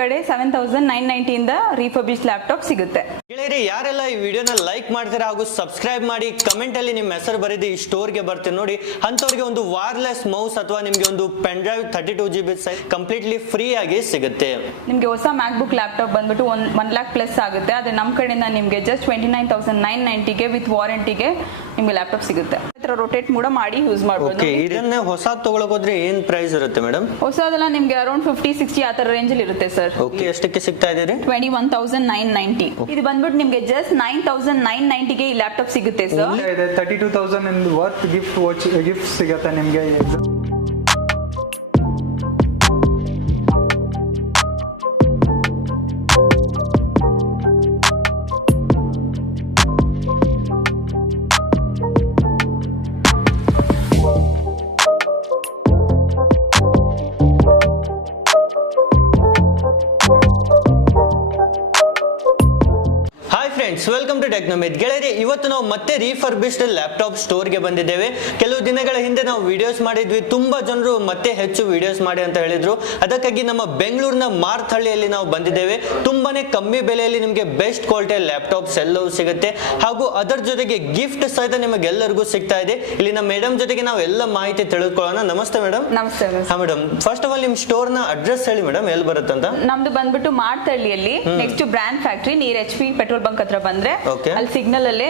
ಕಡೆ 7990 ಇಂದ refurbish laptop ಸಿಗುತ್ತೆ. ಗೆಳೆಯರೇ, ಯಾರೆಲ್ಲ ಈ ವಿಡಿಯೋನ ಲೈಕ್ ಮಾಡ್ತೀರಾ ಹಾಗೂ ಸಬ್ಸ್ಕ್ರೈಬ್ ಮಾಡಿ ಕಮೆಂಟ್ ಅಲ್ಲಿ ನಿಮ್ಮ ಹೆಸರು ಬರೆದು ಈ ಸ್ಟೋರ್ಗೆ ಬರ್ತೀನಿ ನೋಡಿ, ಅಂತವ್ರಿಗೆ ಒಂದು ವಾರ್ಲೆಸ್ ಮೌಸ್ ಅಥವಾ ನಿಮಗೆ ಒಂದು pen drive 32 GB size completely free ಆಗಿ ಸಿಗುತ್ತೆ. ನಿಮಗೆ ಹೊಸ ಮ್ಯಾಕ್ಬುಕ್ ಲ್ಯಾಪ್ಟಾಪ್ ಬಂದ್ಬಿಟ್ಟು 1 lakh ಪ್ಲಸ್ ಆಗುತ್ತೆ. ಅದೇ ನಮ್ಮ ಕಡೆಯಿಂದ ನಿಮಗೆ ಜಸ್ಟ್ 29,990ಗೆ ವಿತ್ ವಾರಂಟಿಗೆ ನಿಮಗೆ ಲ್ಯಾಪ್ಟಾಪ್ ಸಿಗುತ್ತೆ. ರೊಟೇಟ್ ಕೂಡ ಮಾಡಿ ಯೂಸ್ ಮಾಡಬಹುದು. ಇದನ್ನ ಹೊಸ ತಗೊಳಕ್ ಹೋದ್ರೆ ಏನ್ ಪ್ರೈಸ್ ಇರುತ್ತೆ ಮೇಡಮ್? ಹೊಸದೆಲ್ಲ ನಿಮಗೆ ಅರೌಂಡ್ 50-60 ಆ ತರ ರೇಂಜ್ ಅಲ್ಲಿ ಇರುತ್ತೆ ಸರ್. ಓಕೆ, ಎಷ್ಟಕ್ಕೆ ಸಿಗ್ತಾ ಇದೆ? 21,990. ಇದು ಬಂದ್ಬಿಟ್ಟು ನಿಮಗೆ ಜಸ್ಟ್ 9,990ಗೆ ಈ ಲ್ಯಾಪ್ಟಾಪ್ ಸಿಗುತ್ತೆ ಸರ್. 32,000 ವರ್ತ್ ಗಿಫ್ಟ್ ಸಿಗುತ್ತೆ ನಿಮಗೆ. Welcome to ಟೆಕ್ನೋಮಿತ್. ಗೆಳೆಯರೆ, ಇವತ್ತು ನಾವು ಮತ್ತೆ ರೀಫರ್ಬಿಶ್ಡ್ ಲ್ಯಾಪ್ಟಾಪ್ ಸ್ಟೋರ್ಗೆ ಬಂದಿದ್ದೇವೆ. ಕೆಲವು ದಿನಗಳ ಹಿಂದೆ ನಾವು ವಿಡಿಯೋಸ್ ಮಾಡಿದ್ವಿ, ತುಂಬಾ ಜನರು ಮತ್ತೆ ಹೆಚ್ಚು ವಿಡಿಯೋಸ್ ಮಾಡಿ ಅಂತ ಹೇಳಿದ್ರು. ಅದಕ್ಕಾಗಿ ನಮ್ಮ ಬೆಂಗಳೂರಿನ ಮಾರ್ತಹಳ್ಳಿಯಲ್ಲಿ ನಾವು ಬಂದಿದ್ದೇವೆ. ತುಂಬಾನೇ ಕಮ್ಮಿ ಬೆಲೆಯಲ್ಲಿ ನಿಮಗೆ ಬೆಸ್ಟ್ ಕ್ವಾಲಿಟಿಯ ಲ್ಯಾಪ್ಟಾಪ್ಸ್ ಎಲ್ಲವೂ ಸಿಗುತ್ತೆ, ಹಾಗೂ ಅದರ ಜೊತೆಗೆ ಗಿಫ್ಟ್ ಸಹಿತ ನಿಮಗೆಲ್ಲರಿಗೂ ಸಿಗ್ತಾ ಇದೆ. ಇಲ್ಲಿ ನಮ್ಮ ಮೇಡಮ್ ಜೊತೆಗೆ ನಾವು ಎಲ್ಲ ಮಾಹಿತಿ ತಿಳಿದುಕೊಳ್ಳೋಣ. ನಮಸ್ತೆ ಮೇಡಮ್. ನಮಸ್ತೆ. ಹಾ ಮೇಡಮ್, ಫಸ್ಟ್ ಆಫ್ ಆಲ್ ನಿಮ್ ಸ್ಟೋರ್ ನ ಅಡ್ರೆಸ್ ಹೇಳಿ ಮೇಡಮ್, ಎಲ್ಲಿ ಬರುತ್ತಂತ? ನಮ್ದು ಬಂದ್ಬಿಟ್ಟು ಮಾರ್ತಹಳ್ಳಿಯಲ್ಲಿ next brand factory near HP petrol bunk ಹತ್ರ ಬಂದ್ರೆ ಅಲ್ಲಿ ಸಿಗ್ನಲ್ ಅಲ್ಲೇ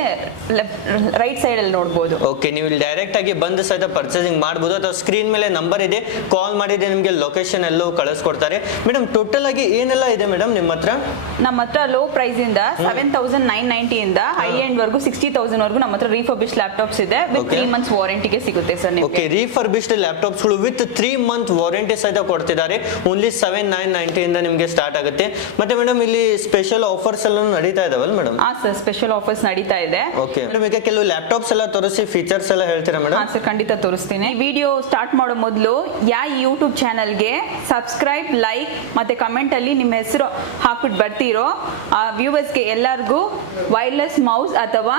ರೈಟ್ ಸೈಡ್ ಅಲ್ಲಿ ನೋಡಬಹುದು. ಓಕೆ, ನೀವು ಇಲ್ಲಿ ಡೈರೆಕ್ಟ್ ಆಗಿ ಬಂದು ಸಹಿತ ಪರ್ಚೇಸಿಂಗ್ ಮಾಡಬಹುದು, ಅಥವಾ ಸ್ಕ್ರೀನ್ ಮೇಲೆ ನಂಬರ್ ಇದೆ, ಕಾಲ್ ಮಾಡಿದ್ರೆ ನಿಮಗೆ ಲೊಕೇಶನ್ ಎಲ್ಲವೂ ಕಳಿಸ್ಕೊಡ್ತಾರೆ. ಮೇಡಮ್, ಟೋಟಲ್ ಆಗಿ ಏನೆಲ್ಲ ಇದೆ ಮೇಡಮ್ ನಿಮ್ಮ ಹತ್ರ? ನಮ್ಮ ಹತ್ರ ಲೋ ಪ್ರೈಸ್ ಇಂದ 7,990 ಇಂದ ಹೈ ಎಂಡ್ ವರ್ಗೂ 60,000 ವರ್ಗೂ ನಮ್ಮ ಹತ್ರ ರಿಫರ್ಬಿಶ್ ಲ್ಯಾಪ್ಟಾಪ್ಸ್ ಇದೆ ವಿತ್ 3 months ವಾರಂಟಿಗೆ ಸಿಗುತ್ತೆ ಸರ್ ನಿಮಗೆ. ಓಕೆ, ರಿಫರ್ಬಿಶ್ಡ್ ಲ್ಯಾಪ್ಟಾಪ್ಸ್ ಗಳು ವಿತ್ 3 month ವಾರಂಟಿ ಸಹಿತ ಕೊಡ್ತಿದ್ದಾರೆ. ಓನ್ಲಿ 7,990 ಇಂದ ನಿಮಗೆ ಸ್ಟಾರ್ಟ್ ಆಗುತ್ತೆ. ಮತ್ತೆ ಮೇಡಮ್, ಇಲ್ಲಿ ಸ್ಪೆಷಲ್ ಆಫರ್ಸ್ ಎಲ್ಲ ನಡೀತಾ ಇದಾವಲ್ಲ ಮೇಡಮ್? ಹಾ ಸರ್, ಸ್ಪೆಷಲ್ ಆಫರ್ಸ್ ನಡೀತಾ ಇದೆ. ಓಕೆ ಮೇಡಮ್, ಈಗ ಕೆಲವು ಲ್ಯಾಪ್ಟಾಪ್ಸ್ ಎಲ್ಲ ತೋರಿಸಿ ಫೀಚರ್ಸ್ ಎಲ್ಲ ಹೇಳ್ತೀರಾ ಮೇಡಮ್? ಹಾ ಸರ್, ಖಂಡಿತ ತೋರಿಸ್ತೀನಿ. ವಿಡಿಯೋ ಸ್ಟಾರ್ಟ್ ಮಾಡೋ ಮೊದಲು ಯೂಟ್ಯೂಬ್ ಚಾನಲ್ಗೆ ಸಬ್ಸ್ಕ್ರೈಬ್, ಲೈಕ್ ಮತ್ತೆ ಕಮೆಂಟ್ ಅಲ್ಲಿ ನಿಮ್ಮ ಹೆಸರು ಹಾಕ್ಬಿಟ್ಟು ಬರ್ತಿರೋ ಆ ವ್ಯೂವರ್ಸ್ಗೆ ಎಲ್ಲರಿಗೂ ವೈರ್ಲೆಸ್ ಮೌಸ್ ಅಥವಾ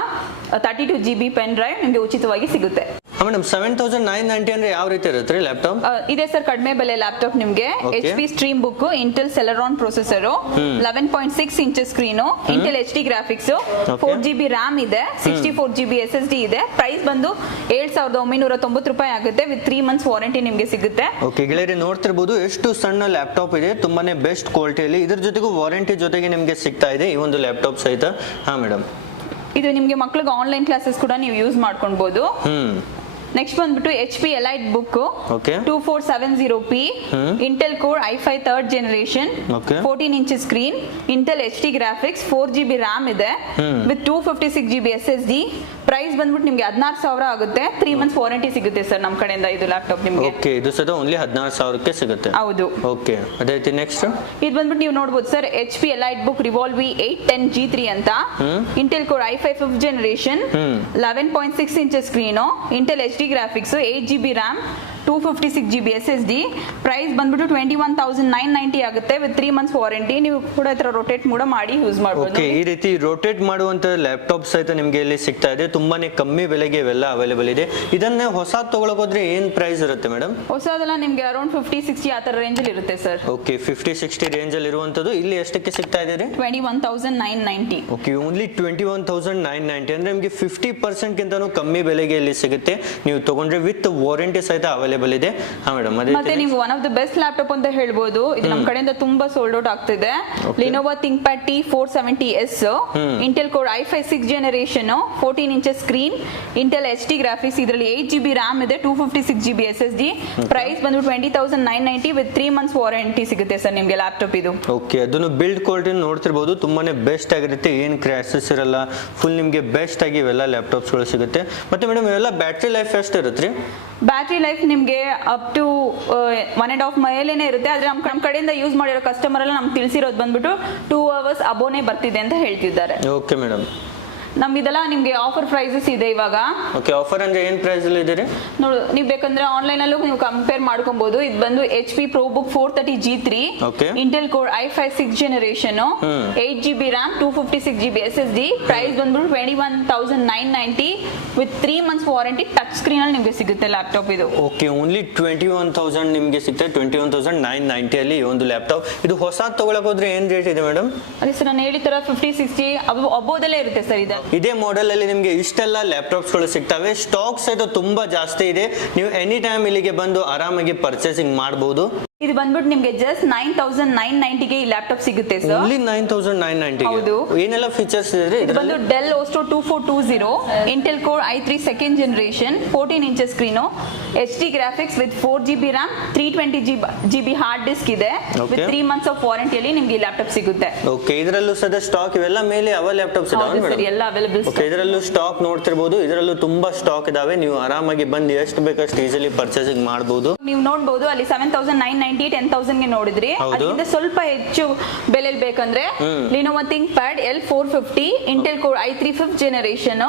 32 GB ಪೆನ್ ಡ್ರೈವ್ ನಿಮಗೆ ಉಚಿತವಾಗಿ ಸಿಗುತ್ತೆ. ಮೇಡಮ್, 7,990 ಅಂದ್ರೆ ಯಾವ ರೀತಿ ಇರುತ್ತೆ ಲ್ಯಾಪ್ಟಾಪ್? ಇದೆ ಸರ್, ಕಡಿಮೆ ಬೆಲೆ ಲ್ಯಾಪ್ಟಾಪ್ ನಿಮಗೆ. HP stream book, Intel Celeron processor, 11.6 inches screen, Intel HD graphics, 4 GB RAM ಇದೆ, 64 GB SSD ಇದೆ. ಪ್ರೈಸ್ ಬಂದು 7,990 ರೂಪಾಯಿ ಆಗುತ್ತೆ ವಿತ್ 3 months ವಾರಂಟಿ ನಿಮಗೆ ಸಿಗುತ್ತೆ. ಓಕೆ ಗೆಳೆಯರೆ, ನೋಡ್ತಿರ್ಬೋದು ಎಷ್ಟು ಸಣ್ಣ ಲ್ಯಾಪ್ಟಾಪ್ ಇದೆ, ತುಂಬಾನೇ ಬೆಸ್ಟ್ ಕ್ವಾಲಿಟಿಯಲ್ಲಿ. ಇದ್ರ ಜೊತೆಗೂ ವಾರಂಟಿ ಜೊತೆಗೆ ನಿಮಗೆ ಸಿಗ್ತಾ ಇದೆ ಈ ಒಂದು ಲ್ಯಾಪ್ಟಾಪ್ ಸಹಿತ. ಹಾ ಮೇಡಮ್, ಇದು ನಿಮಗೆ ಮಕ್ಕಳಿಗೆ ಆನ್ಲೈನ್ ಕ್ಲಾಸಸ್ ಕೂಡ ನೀವು ಯೂಸ್ ಮಾಡ್ಕೊಳ್ಬಹುದು. ನೆಕ್ಸ್ಟ್ ಬಂದ್ಬಿಟ್ಟು HP Elite book 2470p, Intel core i5 3rd generation, 14 inches screen, Intel HD graphics, 4 GB RAM ಇದೆ ವಿತ್ 256 GB SSD. ಪ್ರೈಸ್ ಬಂದ್ಬಿಟ್ಟು ನಿಮಗೆ 16,000 ಆಗುತ್ತೆ. 3 months ವಾರಂಟಿ ಸಿಗುತ್ತೆ ಸರ್ ನಮ್ಮ ಕಡೆಯಿಂದ ಇದು ಲ್ಯಾಪ್ಟಾಪ್ ನಿಮಗೆ. ಓಕೆ, ಇದು ಸಹ ಓನ್ಲಿ 16,000ಕ್ಕೆ ಸಿಗುತ್ತೆ. ಹೌದು. ಓಕೆ, ಅದೇ ರೀತಿ ನೆಕ್ಸ್ಟ್ ಇದು ಬಂದ್ಬಿಟ್ಟು ನೀವು ನೋಡಬಹುದು sir, HP Elite Book Revolve 810G3 ಅಂತ, Intel core i5 5th generation, 11.6 inches screen, Intel HD graphics, 8 GB RAM, 256 GB SSD. Price ಬಂದ್ಬಿಟ್ಟು 21,990 ಆಗುತ್ತೆ ವಿತ್ 3 months ವಾರಂಟಿ. ನೀವು ಕೂಡ ಇದರ ರೊಟೇಟ್ ಕೂಡ ಮಾಡಿ ಯೂಸ್ ಮಾಡಬಹುದು. ಓಕೆ, ಈ ರೀತಿ ರೊಟೇಟ್ ಮಾಡುವಂತ ಲ್ಯಾಪ್ಟಾಪ್ ಸಹಿತ ನಿಮಗೆ ಇಲ್ಲಿ ಸಿಗ್ತಾ ಇದೆ. ತುಂಬಾನೇ ಕಮ್ಮಿ ಬೆಲೆಗೆ ಇವೆಲ್ಲ ಅವೈಲೇಬಲ್ ಇದೆ. ಇದನ್ನ ಹೊಸ ತಗೊಳಕ್ ಹೋದ್ರೆ ಏನ್ ಪ್ರೈಸ್ ಇರುತ್ತೆ ಮೇಡಮ್? ಹೊಸದೆಲ್ಲ ನಿಮಗೆ ಅರೌಂಡ್ 50-60 ಆ ತರ ರೇಂಜ್ ಅಲ್ಲಿ ಇರುತ್ತೆ ಸರ್. ಓಕೆ, 50-60 ರೇಂಜ್ ಅಲ್ಲಿ ಇರುವಂತದ್ದು ಇಲ್ಲಿ ಎಷ್ಟಕ್ಕೆ ಸಿಗ್ತಾ ಇದೆ? 21,990. ಓಕೆ, ಓನ್ಲಿ 21,990 ಅಂದ್ರೆ ನಿಮಗೆ 50% ಗಿಂತನೂ ಕಮ್ಮಿ ಬೆಲೆಗೆ ಇಲ್ಲಿ ಸಿಗುತ್ತೆ. ನೀವು ತಗೊಂಡ್ರೆ ವಿತ್ ವಾರಂಟಿ ಸಹಿತ ಅವೈಲೇಬಲ್ ಇದೆ. ಹಾ ಮೇಡಮ್, ಮತ್ತೆ ನೀವು one of the best laptop ಅಂತ ಹೇಳ್ಬೋದು. ಇದು ನಮ್ಮ ಕಡೆಯಿಂದ ತುಂಬಾ ಸೋಲ್ಡ್ ಔಟ್ ಆಗ್ತಿದೆ. Lenovo ThinkPad T470S, Intel core i5 6th generation, 14 inches screen, Intel HD graphics, ಇದರಲ್ಲಿ 8 GB ರ್ಯಾಮ್ ಇದೆ, 256 GB SSD. ಪ್ರೈಸ್ ಬಂದು 20,990 ವಿತ್ 3 months ವಾರಂಟಿ ಸಿಗುತ್ತೆ ಸರ್ ನಿಮಗೆ ಲ್ಯಾಪ್ಟಾಪ್ ಇದು. ಓಕೆ, ಅದನ್ನು ಬಿಲ್ಡ್ ಕ್ವಾಲಿಟಿ ನೋಡ್ತಿರ್ಬೋದು, ತುಂಬಾನೇ ಬೆಸ್ಟ್ ಆಗಿರುತ್ತೆ. ಏನ್ ಕ್ರ್ಯಾಶಸ್ ಇರಲ್ಲ, ಫುಲ್ ನಿಮಗೆ ಬೆಸ್ಟ್ ಆಗಿ ಇವೆಲ್ಲ ಲ್ಯಾಪ್ಟಾಪ್ಸ್ ಗಳು ಸಿಗುತ್ತೆ. ಮತ್ತೆ ಮೇಡಮ್, ಇವೆಲ್ಲ ಬ್ಯಾಟ್ರಿ ಲೈಫ್ ಎಷ್ಟು ಇರುತ್ತೆ? ಬ್ಯಾಟ್ರಿ ಲೈಫ್ ನಿಮಗೆ ಅಪ್ ಟು 1.5 ಮೇಲೇನೆ ಇರುತ್ತೆ. ಆದ್ರೆ ನಮ್ಮ ಕಡೆಯಿಂದ ಯೂಸ್ ಮಾಡಿರೋ ಕಸ್ಟಮರ್ ಎಲ್ಲ ನಮ್ಗೆ ತಿಳಿಸಿರೋದು ಬಂದ್ಬಿಟ್ಟು 2 hours ಅಬೋನೆ ಬರ್ತಿದೆ ಅಂತ ಹೇಳ್ತಿದ್ದಾರೆ. ಓಕೆ ಮೇಡಮ್, ನಮ್ದಿದೆಲ್ಲ ನಿಮ್ಗೆ ಆಫರ್ ಪ್ರೈಸಸ್ ಇದೆ ಇವಾಗ. ಓಕೆ, ಆಫರ್ ಅಂದ್ರೆ ಏನ್ ಪ್ರೈಸ್ ಅಲ್ಲಿ ಇದೆ? ನೋಡು, ನೀವು ಬೇಕಂದ್ರೆ ಆನ್ಲೈನ್ ಅಲ್ಲೂ ನೀವು ಕಂಪೇರ್ ಮಾಡ್ಕೊಬಹುದು. ಇದು ಬಂದು HP ProBook 430G3 Intel Core i5 6th generation 8GB RAM 256GB SSD. Price ಬಂದ್ಬಿಟ್ಟು 21,990 with 3 months warranty. Touch screen ಅಲ್ಲಿ ನಿಮ್ಗೆ ಸಿಗುತ್ತೆ ಲ್ಯಾಪ್ಟಾಪ್ ಇದು. ಓಕೆ, ಓನ್ಲಿ 21,000 ನಿಮ್ಗೆ ಸಿಗುತ್ತೆ. 21,990 ಅಲ್ಲಿ ಈ ಒಂದು ಲ್ಯಾಪ್ಟಾಪ್. ಇದು ಹೊಸ ತಗೊಳಕ್ ಹೋದ್ರೆ ಏನ್ ರೇಟ್ ಇದೆ ಮೇಡಮ್? ಅದೇ ಸರ್, ನಾನು ಹೇಳಿದ ತರ 50-60 ಅಬೋದಲ್ಲೇ ಇರುತ್ತೆ ಸರ್. ಇದೇ ಮಾಡೆಲ್ ಅಲ್ಲಿ ನಿಮ್ಗೆ ಇಷ್ಟೆಲ್ಲ ಲ್ಯಾಪ್ಟಾಪ್ಸ್ ಗಳು ಸಿಗ್ತವೆ. ಸ್ಟಾಕ್ಸ್ ಇದು ತುಂಬಾ ಜಾಸ್ತಿ ಇದೆ. ನೀವು ಎನಿ ಟೈಮ್ ಇಲ್ಲಿಗೆ ಬಂದು ಆರಾಮಾಗಿ ಪರ್ಚೇಸಿಂಗ್ ಮಾಡಬಹುದು. ಇದು ಬಂದ್ಬಿಟ್ಟು ನಿಮ್ಗೆ ಜಸ್ಟ್ 9,990 ಈ ಲ್ಯಾಪ್ಟಾಪ್ ಸಿಗುತ್ತೆ ಸರ್. ಓನ್ಲಿ 9,990. ಹೌದು. ಏನೆಲ್ಲ ಫೀಚರ್ಸ್ ಇದೆ? ಇದು ಬಂದು Dell Vostro 2420 Intel Core i3 2nd generation 14 inches screen, HD graphics with 4GB RAM 320GB hard disk ಇದೆ. ವಿತ್ 3 months ಆಫ್ ವಾರಂಟಿಯಲ್ಲಿ ನಿಮ್ಗೆ ಈ ಲ್ಯಾಪ್ಟಾಪ್ ಸಿಗುತ್ತೆ. ಓಕೆ, ಇದರಲ್ಲೂ ಸದ ಸ್ಟಾಕ್ ಇವೆಲ್ಲ ಮೇಲೆ ಅವ ಲ್ಯಾಪ್ಟಾಪ್ಸ್ ಇದಾವೆ ಮೇಡಮ್? ಎಲ್ಲ ಅವೈಲೇಬಲ್. ಓಕೆ, ಇದರಲ್ಲೂ ಸ್ಟಾಕ್ ನೋಡ್ತಿರಬಹುದು. ಇದರಲ್ಲೂ ತುಂಬಾ ಸ್ಟಾಕ್ ಇದಾವೆ. ನೀವು ಆರಾಮಾಗಿ ಬಂದು ಎಷ್ಟು ಬೇಕಷ್ಟು ಈಸಿಲಿ ಪರ್ಚೇಸಿಂಗ್ ಮಾಡಬಹುದು. ನೀವು ನೋಡಬಹುದು ಅಲ್ಲಿ 7,990 10,000 ಗೆ ನೋಡಿದ್ರಿ. ಅದರಿಂದ ಸ್ವಲ್ಪ ಹೆಚ್ಚು ಬೆಲೆಯಲ್ಲಿ ಬೇಕಂದ್ರೆ Lenovo ThinkPad L450 Intel Core i3 5th generation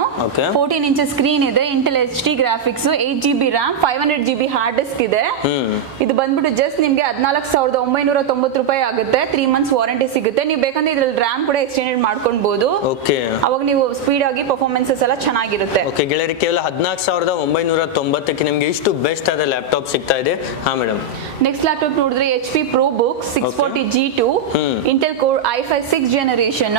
14 inches screen ಇದೆ. Intel HD graphics 8GB RAM 500GB hard disk ಇದೆ. ಇದು ಬಂದ್ಬಿಟ್ಟು ಜಸ್ಟ್ ನಿಮ್ಗೆ 14,990 ರೂಪಾಯಿ ಆಗುತ್ತೆ. 3 months ವಾರಂಟಿ ಸಿಗುತ್ತೆ. ನೀವು ಬೇಕಂದ್ರೆ ಇದ್ರಲ್ಲಿ RAM ಕೂಡ ಎಕ್ಸ್ಟೆಂಡೆಡ್ ಮಾಡ್ಕೊಬಹುದು. ಅವಾಗ ನೀವು ಸ್ಪೀಡ್ ಆಗಿ ಪರ್ಫಾರ್ಮೆನ್ಸಸ್ ಎಲ್ಲ ಚೆನ್ನಾಗಿರುತ್ತೆ. ಓಕೆ ಗೆಳೆಯರಿ, ಕೇವಲ 14,990ಕ್ಕೆ ನಿಮ್ಗೆ ಇಷ್ಟು ಬೆಸ್ಟ್ ಆದ ಲ್ಯಾಪ್ಟಾಪ್ ಸಿಗ್ತಾ ಇದೆ. ಹಾ ಮೇಡಮ್, ನೆಕ್ಸ್ಟ್ ಲ್ಯಾಪ್ಟಾಪ್ ನೋಡಿದ್ರೆ HP ProBook 640G2 Intel Core i5 6th generation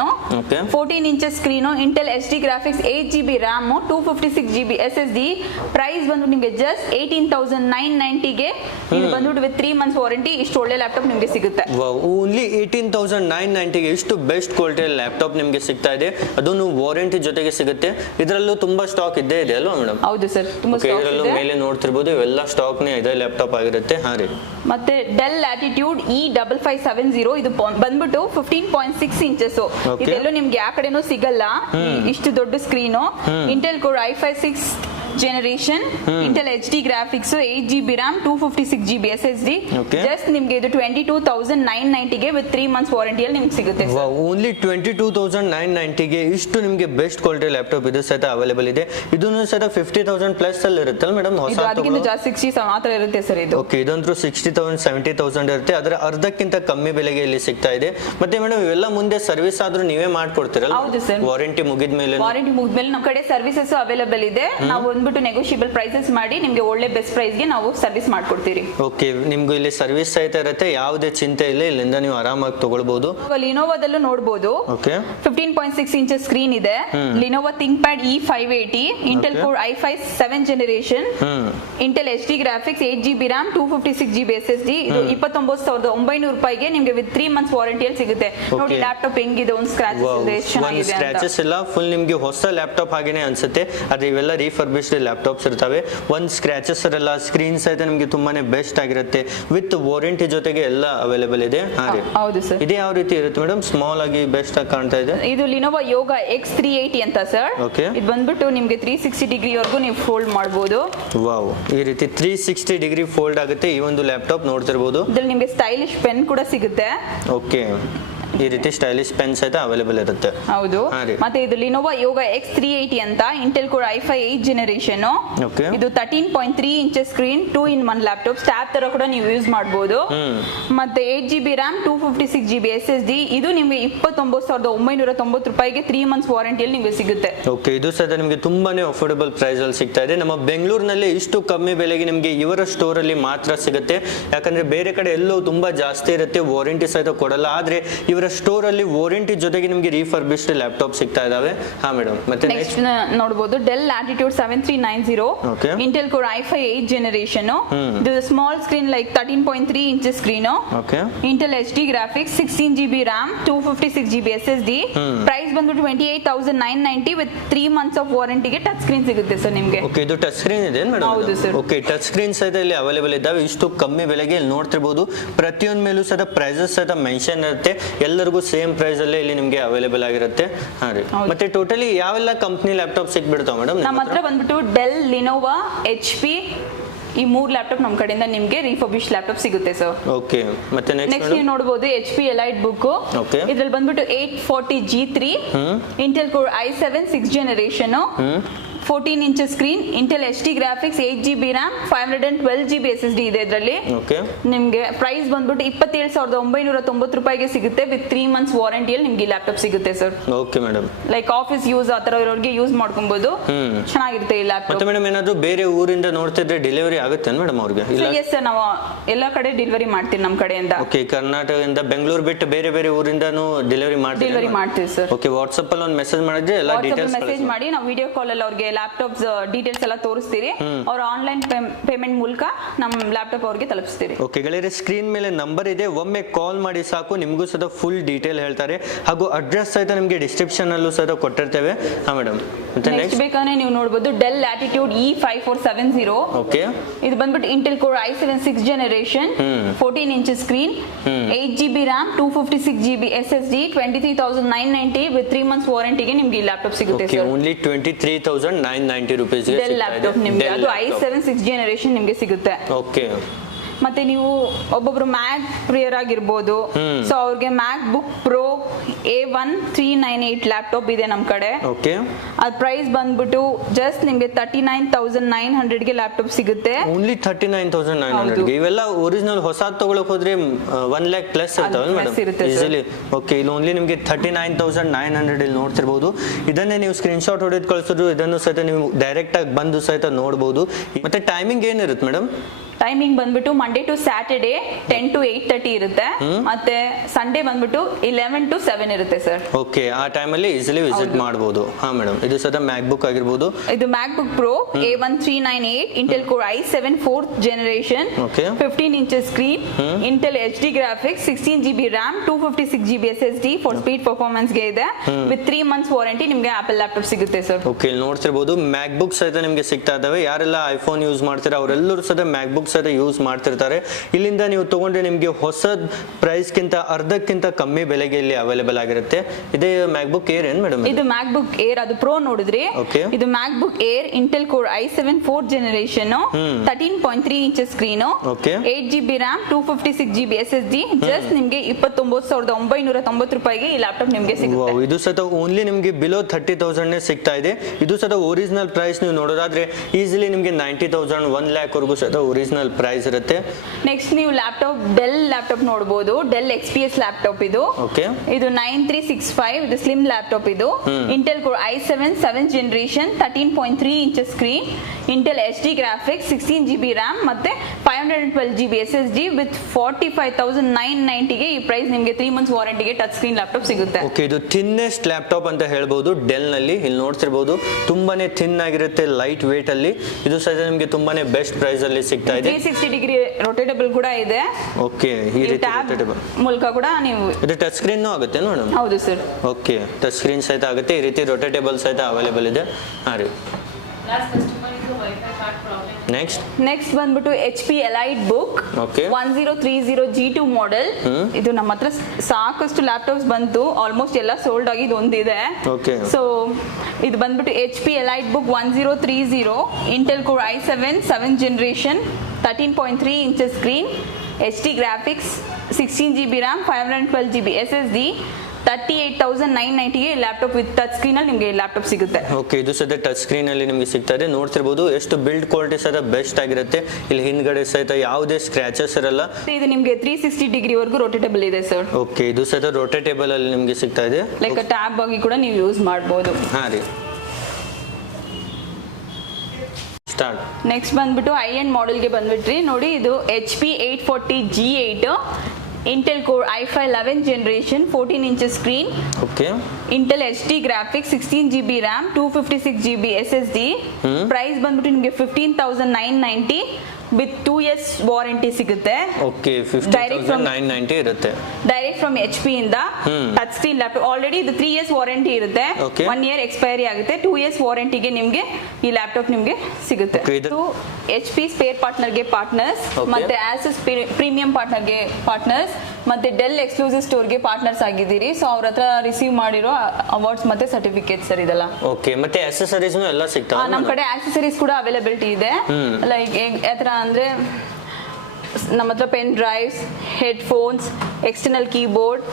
14 inches screen, Intel HD graphics 8GB RAM 256GB SSD. Price ಬಂದು ನಿಮಗೆ ಜಸ್ಟ್ 18,990ಗೆ ಇದು ಬಂದ್ಬಿಟ್ಟು ವಿತ್ 3 months ವಾರಂಟಿ. ಇಷ್ಟು ಒಳ್ಳೆ ಲ್ಯಾಪ್ಟಾಪ್ ನಿಮಗೆ ಸಿಗುತ್ತೆ. ಓನ್ಲಿ 18,990ಗೆ ಇಷ್ಟು ಬೆಸ್ಟ್ ಕ್ವಾಲಿಟಿ ಲ್ಯಾಪ್ಟಾಪ್ ನಿಮಗೆ ಸಿಗ್ತಾ ಇದೆ. ಅದನ್ನು ವಾರಂಟಿ ಜೊತೆಗೆ ಸಿಗುತ್ತೆ. ಇದರಲ್ಲೂ ತುಂಬಾ ಸ್ಟಾಕ್ ಇದ್ದೇ ಇದೆ ಅಲ್ವಾ ಮೇಡಮ್? ಹೌದು ಸರ್, ತುಂಬಾ ಸ್ಟಾಕ್ ಇದರಲ್ಲೂ ಇದೆ. ಮೇಲೆ ನೋಡ್ತಿರ್ಬೋದು, ಇವೆಲ್ಲ ಸ್ಟಾಕ್ ನೇ ಇದೆ ಲ್ಯಾಪ್ಟಾಪ್ ಆಗಿರುತ್ತೆ. ಹಾ ರೀ, ಮತ್ತೆ ಡೆಲ್ ಲ್ಯಾಟಿಟ್ಯೂಡ್ E5570 ಇದು ಬಂದ್ಬಿಟ್ಟು 15.6 inches. ಇದೆಲ್ಲೂ ನಿಮ್ಗೆ ಯಾವ ಕಡೆನೂ ಸಿಗಲ್ಲ ಇಷ್ಟು ದೊಡ್ಡ screen. Intel Core i5 6th generation Intel HD graphics 8GB RAM 256GB SSD. Just ನಿಮ್ಗೆ ಇದು 22,990ಗೆ ವಿತ್ 3 months ವಾರಂಟಿಯಲ್ಲಿ ನಿಮ್ಗೆ ಸಿಗುತ್ತೆ. ಓನ್ಲಿ 22,990ಗೆ ಇಷ್ಟು ನಿಮ್ಗೆ ಬೆಸ್ಟ್ ಕ್ವಾಲಿಟಿ ಲ್ಯಾಪ್ಟಾಪ್ ಇದು ಸಹಿತ ಅವೈಲೇಬಲ್ ಇದೆ. ಇದನ್ನು ಸಹಿತ 50,000 ಪ್ಲಸ್ ಅಲ್ಲಿ ಇರುತ್ತಲ್ಲ ಮೇಡಮ್? ಅದಕ್ಕಿಂತ ಜಾಸ್ತಿ 60 ಮಾತ್ರ ಇರುತ್ತೆ ಸರ್ ಇದು. ಓಕೆ, ಇದಂತೂ 60,000 70,000 ಇರುತ್ತೆ. ಅದರ ಅರ್ಧಕ್ಕಿಂತ ಕಮ್ಮಿ ಬೆಲೆಗೆ ಇಲ್ಲಿ ಸಿಗ್ತಾ ಇದೆ. ಮತ್ತೆ ಮೇಡಮ್, ಇವೆಲ್ಲ ಮುಂದೆ ಸರ್ವಿಸ್ ಆದ್ರೂ ನೀವೇ ಮಾಡ್ಕೊಡ್ತೀರಲ್ಲ? ಹೌದು ಸರ್, ವಾರಂಟಿ ಮುಗಿದ್ಮೇಲೆ ನಮ್ಮ ಕಡೆ ಸರ್ವಿಸಸ್ ಅವೈಲೇಬಲ್ ಇದೆ. ನಾವು ಬಂದ್ಬಿಟ್ಟು ನೆಗೋಷಿಯಬಲ್ ಪ್ರೈಸಸ್ ಮಾಡಿ ನಿಮ್ಗೆ ಒಳ್ಳೆ ಬೆಸ್ಟ್ ಪ್ರೈಸ್ ಗೆ ನಾವು ಸರ್ವಿಸ್ ಮಾಡ್ಕೊಡ್ತೀರಿ. ಓಕೆ, ನಿಮ್ಗೂ ಇಲ್ಲಿ ಸರ್ವಿಸ್ ಸಹಿತ ಇರುತ್ತೆ. ಯಾವುದೇ ಚಿಂತೆ ಇಲ್ಲ, ಇಲ್ಲಿಂದ ನೀವು ಆರಾಮಾಗಿ ತಗೊಳ್ಬಹುದು. ಲಿನೋವಾದಲ್ಲೂ ನೋಡಬಹುದು. 15.6 inches ಸ್ಕ್ರೀನ್ ಇದೆ. Lenovo ThinkPad E580 Intel Core i5 7th generation Intel HD graphics 8GB RAM 256GB SSD. ಇದು 29,900 ರೂಪಾಯಿಗೆ ನಿಮ್ಗೆ ವಿತ್ 3 months ವಾರಂಟಿಯಲ್ಲಿ ಸಿಗುತ್ತೆ. ನೋಡಿ ಲ್ಯಾಪ್ಟಾಪ್ ಹೆಂಗಿದೆ, ಒಂದು ಸ್ಕ್ರಾಚಸ್ ಇದೆ, ಎಷ್ಟು ಚೆನ್ನಾಗಿದೆ ಅಂತ. ಸ್ಕ್ರಾಚಸ್ ಇಲ್ಲ, ಫುಲ್ ನಿಮ್ಗೆ ಹೊಸ ಲ್ಯಾಪ್ಟಾಪ್ ಹಾಗೇನೆ ಅನ್ಸುತ್ತೆ. ಅದು ಇವೆಲ್ಲ ರೀಫರ್ಬಿಶ್ಡ್ ಲ್ಯಾಪ್ಟಾಪ್ಸ್ ಇರ್ತವೆ. ಒಂದು ಸ್ಕ್ರಾಚಸ್ ಇರಲ್ಲ, ಸ್ಕ್ರೀನ್ ಸಹಿತ ನಿಮ್ಗೆ ತುಂಬಾನೇ ಬೆಸ್ಟ್ ಆಗಿರುತ್ತೆ. ವಿತ್ ವಾರಂಟಿ ಜೊತೆಗೆ ಎಲ್ಲ ಅವೈಲೇಬಲ್ ಇದೆ. ಹೌದು ಸರ್. ಇದು ಯಾವ ರೀತಿ ಇರುತ್ತೆ ಮೇಡಮ್? ಸ್ಮಾಲ್ ಆಗಿ ಬೆಸ್ಟ್ ಆಗಿ ಕಾಣ್ತಾ ಇದೆ. ಇದು Lenovo Yoga X380 ಅಂತ ಸರ್. ಇದು ಬಂದ್ಬಿಟ್ಟು ನಿಮ್ಗೆ 360 ಡಿಗ್ರಿ ವರೆಗೂ ನೀವು ಫೋಲ್ಡ್ ಮಾಡಬಹುದು. ವಾವ್, ಈ ರೀತಿ 360 ಡಿಗ್ರಿ ಫೋಲ್ಡ್ ಆಗುತ್ತೆ ಈ ಒಂದು ಲ್ಯಾಪ್ಟಾಪ್. ನೋಡ್ತಿರ್ಬೋದು, ಇದ್ರಲ್ಲಿ ನಿಮ್ಗೆ ಸ್ಟೈಲಿಶ್ ಪೆನ್ ಕೂಡ ಸಿಗುತ್ತೆ. ಓಕೆ, ಈ ರೀತಿ ಸ್ಟೈಲಿಶ್ ಪೆನ್ ಸಹಿತ ಅವೈಲೇಬಲ್ ಇರುತ್ತೆ. ಹೌದು. ಮತ್ತೆ ಇದು Lenovo Yoga X380 ಅಂತ Intel Core i5 8th generation. ಇದು 13.3 inches screen, 2-in-1 laptop. Stab ತರ ಕೂಡ ನೀವು ಯೂಸ್ ಮಾಡಬಹುದು. ಮತ್ತೆ 8GB RAM 256GB SSD. ಇದು ನಿಮಗೆ 29,990 ರೂಪಾಯಿಗೆ 3 months ವಾರಂಟಿಯಲ್ಲಿ ನಿಮಗೆ ಸಿಗುತ್ತೆ. ಓಕೆ, ಇದು ಸಹಿತ ನಿಮಗೆ ತುಂಬಾನೇ ಅಫೋರ್ಡಬಲ್ ಪ್ರೈಸ್ ಅಲ್ಲಿ ಸಿಗ್ತಾ ಇದೆ. ನಮ್ಮ ಬೆಂಗಳೂರಿನಲ್ಲಿ ಇಷ್ಟು ಕಮ್ಮಿ ಬೆಲೆಗೆ ನಿಮಗೆ ಇವರ ಸ್ಟೋರ್ ಅಲ್ಲಿ ಮಾತ್ರ ಸಿಗುತ್ತೆ. ಯಾಕಂದ್ರೆ ಬೇರೆ ಕಡೆ ಎಲ್ಲೂ ತುಂಬಾ ಜಾಸ್ತಿ ಇರುತ್ತೆ, ವಾರಂಟಿ ಸಹಿತ ಕೊಡಲ್ಲ. ಆದ್ರೆ ಇವರ ಸ್ಟೋರ್ ಅಲ್ಲಿ ವಾರಂಟಿ ಜೊತೆಗೆ ನಿಮಗೆ ರೀಫರ್ಬಿಶ್ಡ್ ಲ್ಯಾಪ್ಟಾಪ್ ಸಿಗ್ತಾ ಇದಾವೆ. ಹಾ ಮೇಡಮ್, ಮತ್ತೆ ನೆಕ್ಸ್ಟ್ ನೋಡಬಹುದು Dell Latitude 7390 Intel Core i5 8th generation. ಇದು small screen like 13.3 inches screen. Intel HD graphics 16GB RAM 256GB SSD. Price ಬಂದು 28,990 ವಿತ್ 3 months ಆಫ್ ವಾರಂಟಿಗೆ ಟಚ್ ಸ್ಕ್ರೀನ್ ಸಿಗುತ್ತೆ ಸರ್ ನಿಮಗೆ. ಓಕೆ, ಇದು ಟಚ್ ಸ್ಕ್ರೀನ್ ಇದೆ madam? ಹೌದು sir. Okay, touch screen ಸಹಿತ ಇಲ್ಲಿ ಅವೈಲೇಬಲ್ ಇದ್ದಾವೆ. ಇಷ್ಟು ಕಮ್ಮಿ ಬೆಲೆಗೆ ಇಲ್ಲಿ ನೋಡ್ತಿರ್ಬೋದು. ಪ್ರತಿಯೊಂದು ಮೇಲೂ ಸಹಿತ ಪ್ರೈಸಸ್ ಸಹಿತ ಮೆನ್ಷನ್ ಇರುತ್ತೆ. ಎಲ್ಲರಿಗೂ ಸೇಮ್ ಪ್ರೈಸ್ ಅಲ್ಲೇ ಇಲ್ಲಿ ನಿಮಗೆ ಅವೈಲೇಬಲ್ ಆಗಿರುತ್ತೆ. ಹಾ ರೀ, ಮತ್ತೆ ಟೋಟಲಿ ಯಾವೆಲ್ಲ ಕಂಪ್ನಿ ಲ್ಯಾಪ್ಟಾಪ್ ಸಿಕ್ಬಿಡ್ತಾವ ಮೇಡಮ್? ನಮ್ಮ ಹತ್ರ ಬಂದ್ಬಿಟ್ಟು ಡೆಲ್, ಲಿನೋವಾ, HP, ಈ 3 ಲ್ಯಾಪ್ಟಾಪ್ ನಮ್ಮ ಕಡೆಯಿಂದ ನಿಮ್ಗೆ ರಿಫರ್ಬಿಶ್ ಲ್ಯಾಪ್ಟಾಪ್ ಸಿಗುತ್ತೆ ಸರ್. ಓಕೆ, ಮತ್ತೆ ನೆಕ್ಸ್ಟ್ ನೀವು ನೋಡಬಹುದು HP ಎಲೈಟ್ ಬುಕ್. ಇದ್ರಲ್ಲಿ ಬಂದ್ಬಿಟ್ಟು 840 G3 Intel core i7 6th generation, 14 inches screen, Intel HD graphics, 8GB RAM, 512GB SSD ಇದೆ ಇದರಲ್ಲಿ. ನಿಮ್ಗೆ ಪ್ರೈಸ್ ಬಂದ್ಬಿಟ್ಟು 27,990 ರೂಪಾಯಿಗೆ ಸಿಗುತ್ತೆ ವಿತ್ 3 months ವಾರಂಟಿಯಲ್ಲಿ ನಿಮ್ಗೆ ಲ್ಯಾಪ್ಟಾಪ್ ಸಿಗುತ್ತೆ sir. Okay madam, like office use ಆ ತರ ಇರೋರಿಗೆ ಯೂಸ್ ಮಾಡ್ಕೊಬಹುದು, ಚೆನ್ನಾಗಿರುತ್ತೆ ಈ ಲ್ಯಾಪ್ಟಾಪ್. ಮತ್ತೆ ಮೇಡಮ್ ಏನಾದ್ರು ಬೇರೆ ಊರಿಂದ ನೋಡ್ತಿದ್ರೆ ಡೆಲಿವರಿ ಆಗುತ್ತೆ ಮೇಡಮ್ ಅವ್ರಿಗೆ? ಎಸ್ ಸರ್, ನಾವು ಎಲ್ಲಾ ಕಡೆ ಡೆಲಿವರಿ ಮಾಡ್ತೀವಿ ನಮ್ಮ ಕಡೆಯಿಂದ. ಓಕೆ, ಕರ್ನಾಟಕದಿಂದ ಬೆಂಗಳೂರು ಬಿಟ್ಟು ಬೇರೆ ಬೇರೆ ಊರಿಂದನೂ ಡೆಲಿವರಿ ಮಾಡ್ತೀವಿ ಸರ್. ಓಕೆ, ವಾಟ್ಸ್ಆಪ್ ಅಲ್ಲಿ ಒಂದು ಮೆಸೇಜ್ ಮಾಡಿದ್ರೆ ಎಲ್ಲ ಡೀಟೇಲ್ಸ್ ಮೆಸೇಜ್ ಮಾಡಿ ನಾವು ವಿಡಿಯೋ ಕಾಲ್ ಅಲ್ಲಿ ಅವ್ರಿಗೆ ಲ್ಯಾಪ್ಟಾಪ್ಸ್ ಡೀಟೇಲ್ಸ್ ಎಲ್ಲ ತೋರಿಸ್ತೀರಿ, ಅವ್ರ ಆನ್ಲೈನ್ ಪೇಮೆಂಟ್ ಮೂಲಕ ನಮ್ಮ ಲ್ಯಾಪ್ಟಾಪ್ ಅವ್ರಿಗೆ ತಲುಪಿಸ್ತೀರಿ. ಓಕೆ ಗೆಳೆಯರೆ, ಸ್ಕ್ರೀನ್ ಮೇಲೆ ನಂಬರ್ ಇದೆ, ಒಮ್ಮೆ ಕಾಲ್ ಮಾಡಿ ಸಾಕು, ನಿಮಗೂ ಸಹ ಫುಲ್ ಡೀಟೇಲ್ ಹೇಳ್ತಾರೆ. ಹಾಗೂ ಅಡ್ರೆಸ್ ಸಹಿತ ನಿಮಗೆ ಡಿಸ್ಕ್ರಿಪ್ಷನ್ ಅಲ್ಲೂ ಸಹ ಕೊಟ್ಟಿರ್ತೇವೆ. ಹಾ ಮೇಡಮ್, ಮತ್ತೆ ನೆಕ್ಸ್ಟ್ ಬೇಕಾದ್ರೆ ನೀವು ನೋಡಬಹುದು ಡೆಲ್ ಲ್ಯಾಟಿಟ್ಯೂಡ್ E5470. ಓಕೆ, ಇದು ಬಂದ್ಬಿಟ್ಟು Intel core i7 6th generation, 14 inches screen, 8GB RAM, 256GB SSD, 23,990 with 3 months ವಾರಂಟಿಗೆ ನಿಮ್ಗೆ ಈ ಲ್ಯಾಪ್ಟಾಪ್ ಸಿಗುತ್ತೆ sir. Only 23,990 rupees del laptop ನಿಮ್ಗೆ, ಅದು i7 6th ಜನರೇಷನ್ ನಿಮ್ಗೆ ಸಿಗುತ್ತೆ. ಓಕೆ, ಮತ್ತೆ ನೀವು ಒಬ್ಬೊಬ್ರು ಮ್ಯಾಕ್ ಪ್ರಿಯರ್ ಆಗಿರ್ಬೋದು, ಸೊ ಅವ್ರಿಗೆ ಮ್ಯಾಕ್ ಬುಕ್ ಪ್ರೋ A1 398 ಲ್ಯಾಪ್ಟಾಪ್ ಇದೆ ನಮ್ ಕಡೆ. ಓಕೆ, ಅದ್ ಪ್ರೈಸ್ ಬಂದ್ಬಿಟ್ಟು ಜಸ್ಟ್ ನಿಮ್ಗೆ 39,900 ಗೆ ಲ್ಯಾಪ್ಟಾಪ್ ಸಿಗುತ್ತೆ. ಓನ್ಲಿ 39,900 ಗೆ. ಇವೆಲ್ಲ ಒರಿಜಿನಲ್ ಹೊಸ ತಗೊಳಕ್ ಹೋದ್ರೆ 1 lakh ಪ್ಲಸ್ ಇರ್ತಾವಲ್ಲ ಮೇಡಮ್ ಈಸಿಲಿ. ಓಕೆ, ಇಲ್ಲಿ ಓನ್ಲಿ ನಿಮ್ಗೆ 39,900 ಇಲ್ಲಿ ನೋಡ್ತಿರ್ಬೋದು. ಇದನ್ನೇ ನೀವು ಸ್ಕ್ರೀನ್ ಶಾಟ್ ಹೊಡೆದು ಕಳ್ಸಿದ್ರು ಇದನ್ನು ಸಹಿತ ನೀವು ಡೈರೆಕ್ಟ್ ಆಗಿ ಬಂದು ಸಹಿತ ನೋಡಬಹುದು. ಮತ್ತೆ ಟೈಮಿಂಗ್ ಏನಿರುತ್ತೆ ಮೇಡಮ್? ಟೈಮಿಂಗ್ ಬಂದ್ಬಿಟ್ಟು ಮಂಡೇ ಟು ಸ್ಯಾಟರ್ಡೇ 10 to 8:30 ಇರುತ್ತೆ, ಮತ್ತೆ ಸಂಡೇ ಬಂದ್ಬಿಟ್ಟು 11 to 7 ಇರುತ್ತೆ ಸರ್. ಓಕೆ, ಆ ಟೈಮ್ ಅಲ್ಲಿ ಈಸಿಲಿ ವಿಸಿಟ್ ಮಾಡಬಹುದು. ಹಾ ಮೇಡಮ್, ಇದು ಸದಾ ಮ್ಯಾಕ್ ಬುಕ್ ಆಗಿರಬಹುದು. ಇದು MacBook pro A1 398 Intel core i7 4th generation, 15 inches screen, Intel HD graphics, 16GB RAM, 256GB SSD for speed performance ಗೆ ಇದೆ ವಿತ್ 3 months ವಾರಂಟಿ ನಿಮ್ಗೆ ಆಪಲ್ ಲ್ಯಾಪ್ಟಾಪ್ ಸಿಗುತ್ತೆ ಸರ್. ಓಕೆ, ಇಲ್ಲಿ ನೋಡ್ತಿರ್ಬೋದು ಮ್ಯಾಕ್ ಬುಕ್ ಸಹಿತ ನಿಮ್ಗೆ ಸಿಗ್ತಾ ಇದಾವೆ. ಯಾರೆಲ್ಲ ಐಫೋನ್ ಯೂಸ್ ಮಾಡ್ತೀರಾ ಅವರೆಲ್ಲರೂ ಸಹಿತ ಮ್ಯಾಕ್ ಬುಕ್ ಸಹಿತ ಯೂಸ್ ಮಾಡ್ತಿರ್ತಾರೆ. ಇಲ್ಲಿಂದ ನೀವು ತಗೊಂಡ್ರೆ ನಿಮ್ಗೆ ಹೊಸ ಪ್ರೈಸ್ ಗಿಂತ ಅರ್ಧಕ್ಕಿಂತ ಕಮ್ಮಿ ಬೆಲೆಗೆ ಇಲ್ಲಿ ಅವೈಲೇಬಲ್ ಆಗಿರುತ್ತೆ. ಇದೇ ಮ್ಯಾಕ್ ಬುಕ್ ಏರ್ ಏನ್ ಮೇಡಮ್? ಇದು ಮ್ಯಾಕ್ ಬುಕ್ ಏರ್, ಅದು ಪ್ರೋ ನೋಡಿದ್ರಿ. ಇದು MacBook air Intel core i7 4th generation, 13.3 inches screen, 8GB RAM, 256GB SSD, just ನಿಮ್ಗೆ 29,990 ರೂಪಾಯಿಗೆ ಈ ಲ್ಯಾಪ್ಟಾಪ್ ನಿಮ್ಗೆ ಸಿಗುತ್ತೆ. ಇದು ಸಹ ಓನ್ಲಿ ನಿಮ್ಗೆ ಬಿಲೋ 30,000 ಸಿಗ್ತಾ ಇದೆ. ಇದು ಸಹ ಒರಿಜಿನಲ್ ಪ್ರೈಸ್ ನೀವು ನೋಡೋದಾದ್ರೆ ಈಸಿಲಿ ನಿಮ್ಗೆ 90,000 1 lakh ವರೆಗೂ ಸಹ ಒರಿಜಿನಲ್ ಪ್ರೈಸ್ ಇರುತ್ತೆ. ನೆಕ್ಸ್ಟ್ ನೀವು ಲ್ಯಾಪ್ಟಾಪ್ ಡೆಲ್ ಲ್ಯಾಪ್ಟಾಪ್ ನೋಡಬಹುದು. ಡೆಲ್ XPS ಲ್ಯಾಪ್ಟಾಪ್ ಇದು. ಇದು 9365, ಇದು ಸ್ಲಿಮ್ ಲ್ಯಾಪ್ಟಾಪ್. ಇದು Intel core i7 7th generation, 13.3 inches screen, Intel HD graphics, 16GB RAM ಮತ್ತೆ 512GB SSD ವಿತ್ 45,990 ಗೆ ಈ ಪ್ರೈಸ್ ನಿಮಗೆ 3 months ವಾರಂಟಿಗೆ ಟಚ್ ಸ್ಕ್ರೀನ್ ಲ್ಯಾಪ್ಟಾಪ್ ಸಿಗುತ್ತೆ. ಓಕೆ, ಇದು ಥಿನ್ನೆಸ್ಟ್ ಲ್ಯಾಪ್ಟಾಪ್ ಅಂತ ಹೇಳ್ಬೋದು ಡೆಲ್ ನಲ್ಲಿ. ಇಲ್ಲಿ ನೋಡ್ತಿರ್ಬೋದು ತುಂಬಾನೇ ಥಿನ್ ಆಗಿರುತ್ತೆ, ಲೈಟ್ ವೇಟ್ ಅಲ್ಲಿ. ಇದು ಸಹ ನಿಮಗೆ ತುಂಬಾನೇ ಬೆಸ್ಟ್ ಪ್ರೈಸ್ ಅಲ್ಲಿ ಸಿಗ್ತಾ ಇದೆ. 360 ಡಿಗ್ರಿ ರೊಟೇಟಬಲ್ ಕೂಡ ಇದೆ. ಓಕೆ, ಈ ರೀತಿ ರೊಟೇಟಬಲ್ ಮೂಲಕ ಕೂಡ ನೀವು ಇದು ಟಚ್ ಸ್ಕ್ರೀನ್ ಆಗುತ್ತೆ ಮೇಡಮ್? ಹೌದು ಸರ್. ಓಕೆ, ಟಚ್ ಸ್ಕ್ರೀನ್ ಸಹಿತ ಆಗುತ್ತೆ. ಈ ರೀತಿ ರೊಟೇಟಬಲ್ ಸಹಿತ ಅವೈಲೇಬಲ್ ಇದೆ. ಹಾ ರೀ, ನೆಕ್ಸ್ಟ್ ಬಂದ್ಬಿಟ್ಟು HP Elite book 1030 G2 model. ಇದು ನಮ್ಮ ಹತ್ರ ಸಾಕಷ್ಟು ಲ್ಯಾಪ್ಟಾಪ್ಸ್ ಬಂತು, ಆಲ್ಮೋಸ್ಟ್ ಎಲ್ಲ ಸೋಲ್ಡ್ ಆಗಿದ್ದು ಒಂದಿದೆ. ಸೊ ಇದು ಬಂದ್ಬಿಟ್ಟು HP Elite book 1030 Intel core i7 7th generation, 13.3 inches screen, HD graphics, 16GB RAM, 512GB SSD, 38,990 ಗೆ ಲ್ಯಾಪ್ಟಾಪ್ ವಿತ್ ಟಚ್ ಸ್ಕ್ರೀನ್ ಅಲ್ಲಿ ನಿಮಗೆ ಲ್ಯಾಪ್ಟಾಪ್ ಸಿಗುತ್ತೆ. ಓಕೆ, ಇದು ಸಹಿತ ಟಚ್ ಸ್ಕ್ರೀನ್ ಅಲ್ಲಿ ನಿಮಗೆ ಸಿಗ್ತಾ ಇದೆ. ನೋಡ್ತಿರ್ಬೋದು ಎಷ್ಟು ಬಿಲ್ಡ್ ಕ್ವಾಲಿಟಿ ಸಹಿತ ಬೆಸ್ಟ್ ಆಗಿರುತ್ತೆ. ಇಲ್ಲಿ ಹಿಂದ್ಗಡೆ ಸಹಿತ ಯಾವುದೇ ಸ್ಕ್ರಾಚಸ್ ಇರಲ್ಲ. ಇದು ನಿಮಗೆ 360 ಡಿಗ್ರಿ ವರೆಗೂ ರೊಟೇಟಬಲ್ ಇದೆ ಸರ್. ಓಕೆ, ಇದು ಸಹಿತ ರೊಟೇಟಬಲ್ ಅಲ್ಲಿ ನಿಮಗೆ ಸಿಗ್ತಾ ಇದೆ. ಲೈಕ್ ಟ್ಯಾಬ್ ಆಗಿ ಕೂಡ ನೀವು ಯೂಸ್ ಮಾಡಬಹುದು. ಹಾ ರೀ, ನೆಕ್ಸ್ಟ್ ಬಂದ್ಬಿಟ್ಟು ಹೈ ಎಂಡ್ ಮಾಡೆಲ್ ಗೆ ಬಂದ್ಬಿಟ್ರಿ. ನೋಡಿ, ಇದು HP 840 G8 Intel core i5 11th generation, 14 inches screen, Intel HD graphics, 16GB RAM, 256GB SSD. Price ಬಂದ್ಬಿಟ್ಟು ನಿಮಗೆ 15,990 ವಿತ್ 2 years ವಾರಂಟಿ ಸಿಗುತ್ತೆ. ಓಕೆ, 15,990 ಇರುತ್ತೆ. ಡೈರೆಕ್ಟ್ ಫ್ರಮ್ HP ಇಂದ ಟಚ್ ಸ್ಕ್ರೀನ್ ಲ್ಯಾಪ್ಟಾಪ್. ಆಲ್ರೆಡಿ ಇದು 3 years warranty ಇರುತ್ತೆ, 1 year ಎಕ್ಸ್ಪೈರಿ ಆಗುತ್ತೆ. 2 years ವಾರಂಟಿಗೆ ನಿಮ್ಗೆ ಈ ಲ್ಯಾಪ್ಟಾಪ್ ನಿಮ್ಗೆ ಸಿಗುತ್ತೆ. HP ಸ್ಪೇರ್ ಪಾರ್ಟ್ನರ್ಗೆ ಪಾರ್ಟ್ನರ್ಸ್, ಮತ್ತೆ ಆಸಸ್ ಪ್ರೀಮಿಯಂ ಪಾರ್ಟ್ನರ್ಗೆ ಪಾರ್ಟ್ನರ್ಸ್, ಮತ್ತೆ ಡೆಲ್ ಎಕ್ಸ್ಕ್ಲೂಸಿವ್ ಸ್ಟೋರ್ಗೆ ಪಾರ್ಟ್ನರ್ಸ್ ಆಗಿದ್ದೀರಿ. ಸೊ ಅವ್ರ ಹತ್ರ ರಿಸೀವ್ ಮಾಡಿರೋ ಅವಾರ್ಡ್ಸ್ ಮತ್ತೆ ಸರ್ಟಿಫಿಕೇಟ್ ಸರ್ ಇದೆಲ್ಲ. ಓಕೆ, ಮತ್ತೆ ಆಕ್ಸೆಸರೀಸ್ ಎಲ್ಲ ಸಿಗ್ತಾವೆ ನಮ್ಮ ಕಡೆ. ಆಕ್ಸೆಸರೀಸ್ ಕೂಡ ಅವೈಲಬಿಲಿಟಿ ಇದೆ. ಲೈಕ್ ಆತರ ಅಂದರೆ ನಮ್ಮ ಹತ್ರ pen drives, headphones, external keyboard,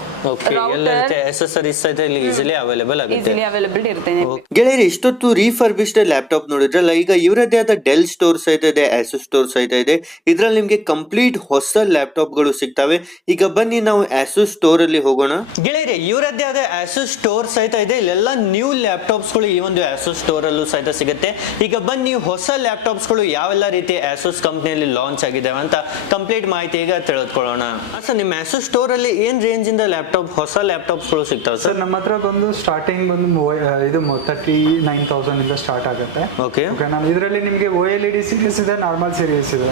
router, accessories ಸಹಿತ ಇಲ್ಲಿ ಈಸಿಲಿ ಅವೈಲೇಬಲ್ ಆಗುತ್ತೆ. ಈಸಿಲಿ ಅವೈಲೇಬಲ್ ಇರುತ್ತೆ. ಗೆಳೆಯರಿ, ಇಷ್ಟೊತ್ತು ರೀಫರ್ಬಿಶ್ಡ್ ಲ್ಯಾಪ್ಟಾಪ್ ನೋಡಿದ್ರಲ್ಲ, ಈಗ ಇವರದ್ದೇ ಆದ ಡೆಲ್ ಸ್ಟೋರ್ ಸಹಿತ ಇದೆ, ಆಸೂಸ್ ಸ್ಟೋರ್ ಸಹಿತ ಇದೆ. ಇದ್ರಲ್ಲಿ ನಿಮ್ಗೆ ಕಂಪ್ಲೀಟ್ ಹೊಸ ಲ್ಯಾಪ್ಟಾಪ್ ಗಳು ಸಿಗ್ತವೆ. ಈಗ ಬನ್ನಿ ನಾವು ಆಸೂಸ್ ಸ್ಟೋರ್ ಅಲ್ಲಿ ಹೋಗೋಣ. ಗೆಳೆಯರಿ, ಇವರದ್ದೇ ಆದ ಆಸೂಸ್ ಸ್ಟೋರ್ ಸಹಿತ ಇದೆ. ಇಲ್ಲೆಲ್ಲ ನ್ಯೂ ಲ್ಯಾಪ್ಟಾಪ್ಸ್ ಗಳು ಈ ಒಂದು ಆಸೂಸ್ ಸ್ಟೋರ್ ಅಲ್ಲೂ ಸಹಿತ ಸಿಗುತ್ತೆ. ಈಗ ಬನ್ನಿ ಹೊಸ ಲ್ಯಾಪ್ಟಾಪ್ಸ್ ಗಳು ಯಾವೆಲ್ಲ ರೀತಿ ಆಸೂಸ್ ಕಂಪನಿಯಲ್ಲಿ ಲಾಂಚ್ ಆಗಿದ್ದಾವೆ ಅಂತ ಕಂಪ್ಲೀಟ್ ಮಾಹಿತಿ ಈಗ ತಿಳಿದುಕೊಳ್ಳೋಣ. ಸರ್, ನಿಮ್ಮ ಆಸೂಸ್ ಸ್ಟೋರ್ ಅಲ್ಲಿ ಏನ್ ರೇಂಜ್ ಇಂದ ಲ್ಯಾಪ್ಟಾಪ್, ಹೊಸ ಲ್ಯಾಪ್ಟಾಪ್ಸ್ ಗಳು ಸಿಗ್ತಾವೆ ಸರ್? ನಮ್ಮ ಹತ್ರ ಬಂದು ಸ್ಟಾರ್ಟಿಂಗ್ ಬಂದು ಇದು 39,000 ಇಂದ ಸ್ಟಾರ್ಟ್ ಆಗುತ್ತೆ. ಓಕೆ, ನಾನು ಇದರಲ್ಲಿ ನಿಮಗೆ OLED ಸೀರೀಸ್ ಇದೆ, ನಾರ್ಮಲ್ ಸೀರೀಸ್ ಇದೆ.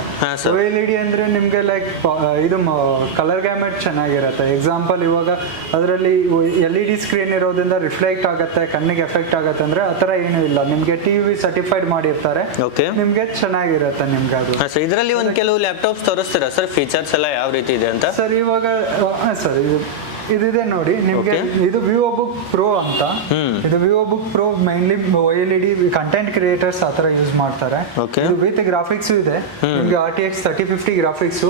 OLED ಅಂದ್ರೆ ನಿಮಗೆ ಲೈಕ್ ಇದು ಕಲರ್ ಗ್ಯಾಮೆಟ್ ಚೆನ್ನಾಗಿರುತ್ತೆ. ಎಕ್ಸಾಂಪಲ್, ಇವಾಗ ಅದರಲ್ಲಿ LED ಸ್ಕ್ರೀನ್ ಇರೋದ್ರಿಂದ ರಿಫ್ಲೆಕ್ಟ್ ಆಗುತ್ತೆ, ಕಣ್ಣಿಗೆ ಎಫೆಕ್ಟ್ ಆಗುತ್ತೆ ಅಂದ್ರೆ ಆತರ ಏನು ಇಲ್ಲ. ನಿಮ್ಗೆ TV ಸರ್ಟಿಫೈಡ್ ಮಾಡಿರ್ತಾರೆ, ನಿಮ್ಗೆ ಚೆನ್ನಾಗಿರುತ್ತೆ ನಿಮ್ಗೆ ಅದು. ಇದರಲ್ಲಿ ಒಂದು ಕೆಲವು ಲ್ಯಾಪ್ಟಾಪ್ಸ್ ತೋರಿಸ್ತೀರಾ ಸರ್, ಫೀಚರ್ಸ್ ಎಲ್ಲ ಯಾವ ರೀತಿ ಇದೆ ಅಂತ? ಸರ್, ಇವಾಗ ಸರ್ ಇದಿದೆ ನೋಡಿ ನಿಮ್ಗೆ. ಇದು VivoBook Pro ಅಂತ. ಇದು VivoBook Pro mainly OLED content creators ಆತರ ಯೂಸ್ ಮಾಡ್ತಾರೆ. ಇದು ವಿತ್ ಗ್ರಾಫಿಕ್ಸ್ ಇದೆ ನಿಮ್ಗೆ. RTX 3050 graphics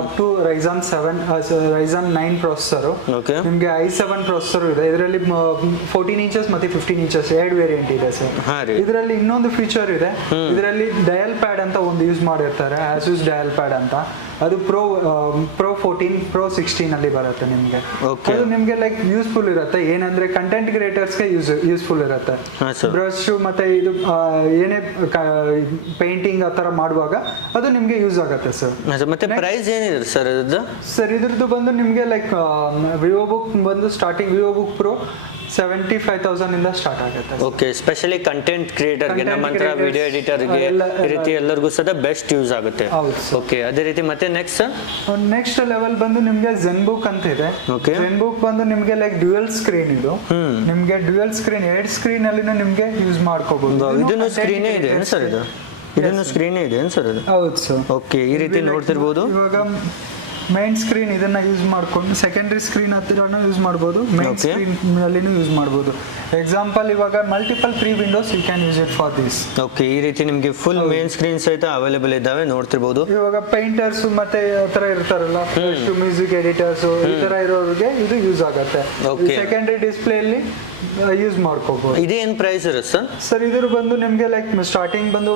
up to Ryzen 9 processor. ನಿಮ್ಗೆ i7 ಪ್ರೊಸೆಸರ್ ಇದೆ. ಇದರಲ್ಲಿ 14 ಇಂಚಸ್ ಮತ್ತೆ 15 ಇಂಚಸ್ ಎರಡು ವೇರಿಯಂಟ್ ಇದೆ ಸರ್. ಇದರಲ್ಲಿ ಇನ್ನೊಂದು ಫೀಚರ್ ಇದೆ. ಇದರಲ್ಲಿ ಡಯಲ್ ಪ್ಯಾಡ್ ಅಂತ ಒಂದು ಯೂಸ್ ಮಾಡಿರ್ತಾರೆ, ಆಸೂಸ್ ಡಯಲ್ ಪ್ಯಾಡ್ ಅಂತ. ಅದು Pro 14 Pro 16 ಅಲ್ಲಿ ಬರುತ್ತೆ ನಿಮ್ಗೆ. ಅದು ನಿಮ್ಗೆ ಲೈಕ್ ಯೂಸ್ಫುಲ್ ಇರುತ್ತೆ. ಏನಂದ್ರೆ ಕಂಟೆಂಟ್ ಕ್ರಿಯೇಟರ್ಸ್ಗೆ ಯೂಸ್ಫುಲ್ ಇರುತ್ತೆ. ಬ್ರಷ್ ಮತ್ತೆ ಇದು ಏನೇ ಪೇಂಟಿಂಗ್ ಆತರ ಮಾಡುವಾಗ ಅದು ನಿಮ್ಗೆ ಯೂಸ್ ಆಗುತ್ತೆ ಸರ್. ಮತ್ತೆ ಪ್ರೈಸ್ ಏನಿದೆ ಸರ್ ಇದು? ಸರ್, ಇದ್ರದ್ದು ಬಂದು ನಿಮ್ಗೆ ಲೈಕ್ VivoBook ಬಂದು ಸ್ಟಾರ್ಟಿಂಗ್ VivoBook Pro 75,000 ಇಂದ ಸ್ಟಾರ್ಟ್ ಆಗುತ್ತೆ. ಓಕೆ, ಸ್ಪೆಷಲಿ ಕಂಟೆಂಟ್ ಕ್ರಿಯೇಟರ್ಗೆ, ನಮ್ಮ ಹತ್ರ ವಿಡಿಯೋ ಎಡಿಟರ್ಗೆ ಈ ರೀತಿ ಎಲ್ಲರಿಗೂ ಸಹ ಬೆಸ್ಟ್ ಯೂಸ್ ಆಗುತ್ತೆ. ಓಕೆ, ಅದೇ ರೀತಿ ಮತ್ತೆ ನೆಕ್ಸ್ಟ್ ಲೆವೆಲ್ ಬಂದು ನಿಮ್ಗೆ ZenBook ಅಂತ ಇದೆ. ZenBook ಬಂದು ನಿಮ್ಗೆ ಲೈಕ್ ಡ್ಯುಯಲ್ ಸ್ಕ್ರೀನ್. ಇದು ನಿಮ್ಗೆ ಡ್ಯುಯಲ್ ಸ್ಕ್ರೀನ್, ಎರಡು ಸ್ಕ್ರೀನ್ ಅಲ್ಲಿ ನಿಮ್ಗೆ ಯೂಸ್ ಮಾಡ್ಕೋಬಹುದು. ಇದನ್ನು ಸ್ಕ್ರೀನ್ ಇದೆ ಸರ್, ಇದನ್ನು ಸ್ಕ್ರೀನ್ ಇದೆ ಸರ್ ಇದು? ಹೌದು ಸರ್. ಓಕೆ, ಈ ರೀತಿ ನೋಡ್ತಿರ್ಬೋದು. ಇವಾಗ ಮೇನ್ ಸ್ಕ್ರೀನ್ ಇದನ್ನ ಯೂಸ್ ಮಾಡ್ಕೊಂಡು ಸೆಕೆಂಡರಿ ಸ್ಕ್ರೀನ್ ಹತ್ತಿರನೂ ಯೂಸ್ ಮಾಡ್ಬೋದು, ಮೇನ್ ಸ್ಕ್ರೀನ್ ಅಲ್ಲಿನೂ ಯೂಸ್ ಮಾಡ್ಬೋದು. ಎಕ್ಸಾಂಪಲ್, ಇವಾಗ multiple pre windows you can use it for this. Okay, ಈ ರೀತಿ ನಿಮಗೆ ಫುಲ್ ಮೇನ್ ಸ್ಕ್ರೀನ್ ಸಹಿತ ಅವೈಲೇಬಲ್ ಇದ್ದಾವೆ, ನೋಡ್ತಿರ್ಬೋದು. ಇವಾಗ ಪೇಂಟರ್ಸ್ ಮತ್ತೆ ಆ ತರ ಇರ್ತಾರಲ್ಲ, ಮ್ಯೂಸಿಕ್ ಎಡಿಟರ್ಸ್, ಈ ತರ ಇರೋರಿಗೆ ಇದು ಯೂಸ್ ಆಗುತ್ತೆ. ಸೆಕೆಂಡರಿ ಡಿಸ್ಪ್ಲೇ ಅಲ್ಲಿ ಯೂಸ್ ಮಾಡ್ಕೋಬಹುದು. ಇದೇನ್ ಪ್ರೈಸ್ ಇರುತ್ತೆ ಸರ್? ಸರ್, ಇದ್ರ ಬಂದು ನಿಮ್ಗೆ ಲೈಕ್ ಸ್ಟಾರ್ಟಿಂಗ್ ಬಂದು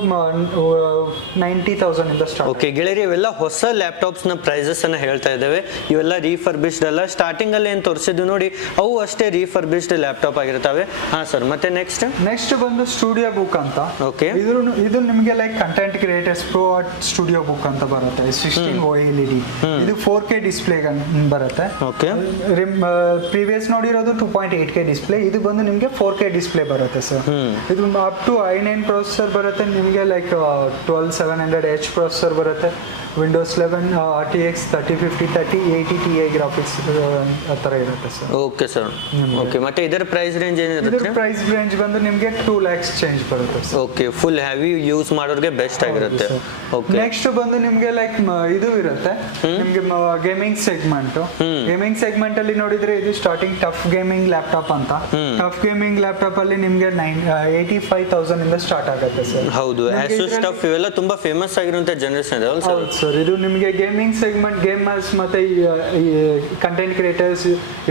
90,000 ಇಂದ ಸ್ಟಾರ್ಟ್. ಓಕೆ ಗೆಳೆಯರಿ, ಇವೆಲ್ಲ ಹೊಸ ಲ್ಯಾಪ್ಟಾಪ್ಸ್ ನ ಪ್ರೈಸಸ್ ಅನ್ನ ಹೇಳ್ತಾ ಇದ್ದೇವೆ. ಇವೆಲ್ಲ ರೀಫರ್ಬಿಶ್ಡ್ ಅಲ್ಲ. ಸ್ಟಾರ್ಟಿಂಗ್ ಅಲ್ಲಿ ಏನ್ ತೋರಿಸಿದ್ವಿ ನೋಡಿ, ಅವು ಅಷ್ಟೇ ರೀಫರ್ಬಿಶ್ಡ್ ಲ್ಯಾಪ್ಟಾಪ್ ಆಗಿರ್ತವೆ. ಹಾ ಸರ್, ಮತ್ತೆ ನೆಕ್ಸ್ಟ್ ಬಂದು ಸ್ಟುಡಿಯೋ ಬುಕ್ ಅಂತ. ಓಕೆ, ಇದು ನಿಮ್ಗೆ like content creators Pro Art studio book ಅಂತ ಬರುತ್ತೆ. 16 OLED. ಇದು 4K ಡಿಸ್ಪ್ಲೇ ಬರುತ್ತೆ. ಓಕೆ, ಪ್ರೀವಿಯಸ್ ನೋಡಿರೋದು 2.8K ಡಿಸ್ಪ್ಲೇ. ಇದು ಬಂದು ನಿಮ್ಗೆ 4K ಡಿಸ್ಪ್ಲೇ ಬರುತ್ತೆ ಸರ್. ಇದು ಅಪ್ ಟು i9 ಪ್ರೊಸೆಸರ್ ಬರುತ್ತೆ ನಿಮ್ಗೆ. ಲೈಕ್ 12700H ಪ್ರೊಸೆಸರ್ ಬರುತ್ತೆ. Windows 11 RTX 3050 3080 Ti ಗ್ರಾಫಿಕ್ಸ್ ಆ ತರ ಇರುತ್ತೆ ಸರ್. Okay sir. ಓಕೆ, ಮತ್ತೆ ಇದರ ಪ್ರೈಸ್ ರೇಂಜ್ ಏನಿರುತ್ತೆ? ಇದರ ಪ್ರೈಸ್ ರೇಂಜ್ ಬಂದು ನಿಮಗೆ 2 lakhs ಚೇಂಜ್ ಬರುತ್ತೆ sir. Okay, full heavy use ಮಾಡೋರಿಗೆ ಬೆಸ್ಟ್ ಆಗಿರುತ್ತೆ. ಓಕೆ, ನೆಕ್ಸ್ಟ್ ಬಂದು ನಿಮಗೆ ಲೈಕ್ ಇದು ಇರುತ್ತೆ ನಿಮಗೆ ಗೇಮಿಂಗ್ ಸೆಗ್ಮೆಂಟ್. ಗೇಮಿಂಗ್ ಸೆಗ್ಮೆಂಟ್ ಅಲ್ಲಿ ನೋಡಿದ್ರೆ ಇದು ಸ್ಟಾರ್ಟಿಂಗ್ ಟಫ್ ಗೇಮಿಂಗ್ ಲ್ಯಾಪ್ಟಾಪ್ ಅಂತ. ಟಫ್ ಗೇಮಿಂಗ್ ಲ್ಯಾಪ್ಟಾಪ್ ಅಲ್ಲಿ ನಿಮಗೆ 85,000 ಇಂದ ಸ್ಟಾರ್ಟ್ ಆಗುತ್ತೆ ಸರ್. ಹೌದು, ಆಸೂಸ್ ಟಫ್ ಇವೆಲ್ಲ ತುಂಬಾ ಫೇಮಸ್ ಆಗಿರುವಂತ ಜನರೇಷನ್ ಇದೆ ಅಲ್ವಾ ಸರ್? ಸರ್, ಇದು ನಿಮಗೆ ಗೇಮಿಂಗ್ ಸೆಗ್ಮೆಂಟ್, ಗೇಮರ್ಸ್ ಮತ್ತೆ ಕಂಟೆಂಟ್ ಕ್ರಿಯೇಟರ್ಸ್,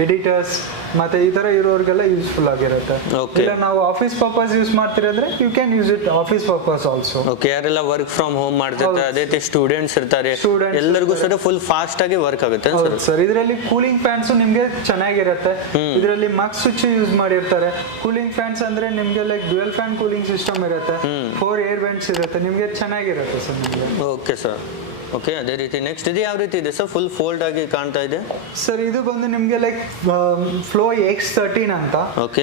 ಎಡಿಟರ್ಸ್ ಮತ್ತೆ ಈ ತರ ಇರೋರಿಗೆಲ್ಲ ಯೂಸ್ಫುಲ್ ಆಗಿರುತ್ತೆ. ಇಲ್ಲ ನಾವು ಆಫೀಸ್ ಪರ್ಪಸ್ ಯೂಸ್ ಮಾಡ್ತಿರೋದ್ರೆ you can use it office purpose also. Okay, ಯಾರೆಲ್ಲ ವರ್ಕ್ ಫ್ರಮ್ ಹೋಮ್ ಮಾಡ್ತಿರ್ತಾರೆ, ಅದೇ ರೀತಿ ಸ್ಟೂಡೆಂಟ್ಸ್ ಇರ್ತಾರೆ, ಎಲ್ಲರಿಗೂ ಸಹ ಫುಲ್ ಫಾಸ್ಟ್ ಆಗಿ ವರ್ಕ್ ಆಗುತ್ತೆ ಸರ್. ಇದರಲ್ಲಿ ಕೂಲಿಂಗ್ ಫ್ಯಾನ್ಸ್ ನಿಮ್ಗೆ ಚೆನ್ನಾಗಿರುತ್ತೆ. ಇದರಲ್ಲಿ ಮಕ್ಸ್ ಸ್ವಿಚ್ ಯೂಸ್ ಮಾಡಿರ್ತಾರೆ. ಕೂಲಿಂಗ್ ಫ್ಯಾನ್ಸ್ ಅಂದ್ರೆ ನಿಮ್ಗೆ like dual fan cooling system ಇರುತ್ತೆ. 4 ಏರ್ ವೆಂಟ್ಸ್ ಇರುತ್ತೆ. ನಿಮ್ಗೆ ಚೆನ್ನಾಗಿರುತ್ತೆ ಸರ್ ನಿಮ್ಗೆ. Okay sir. ಓಕೆ, ಅದೇ ರೀತಿ ನೆಕ್ಸ್ಟ್ ಇದು ಯಾವ ರೀತಿ ಇದೆ ಸರ್? ಫುಲ್ ಫೋಲ್ಡ್ ಆಗಿ ಕಾಣ್ತಾ ಇದೆ ಸರ್. ಇದು ಬಂದು ನಿಮ್ಗೆ ಲೈಕ್ ಫ್ಲೋ X13 ಅಂತ.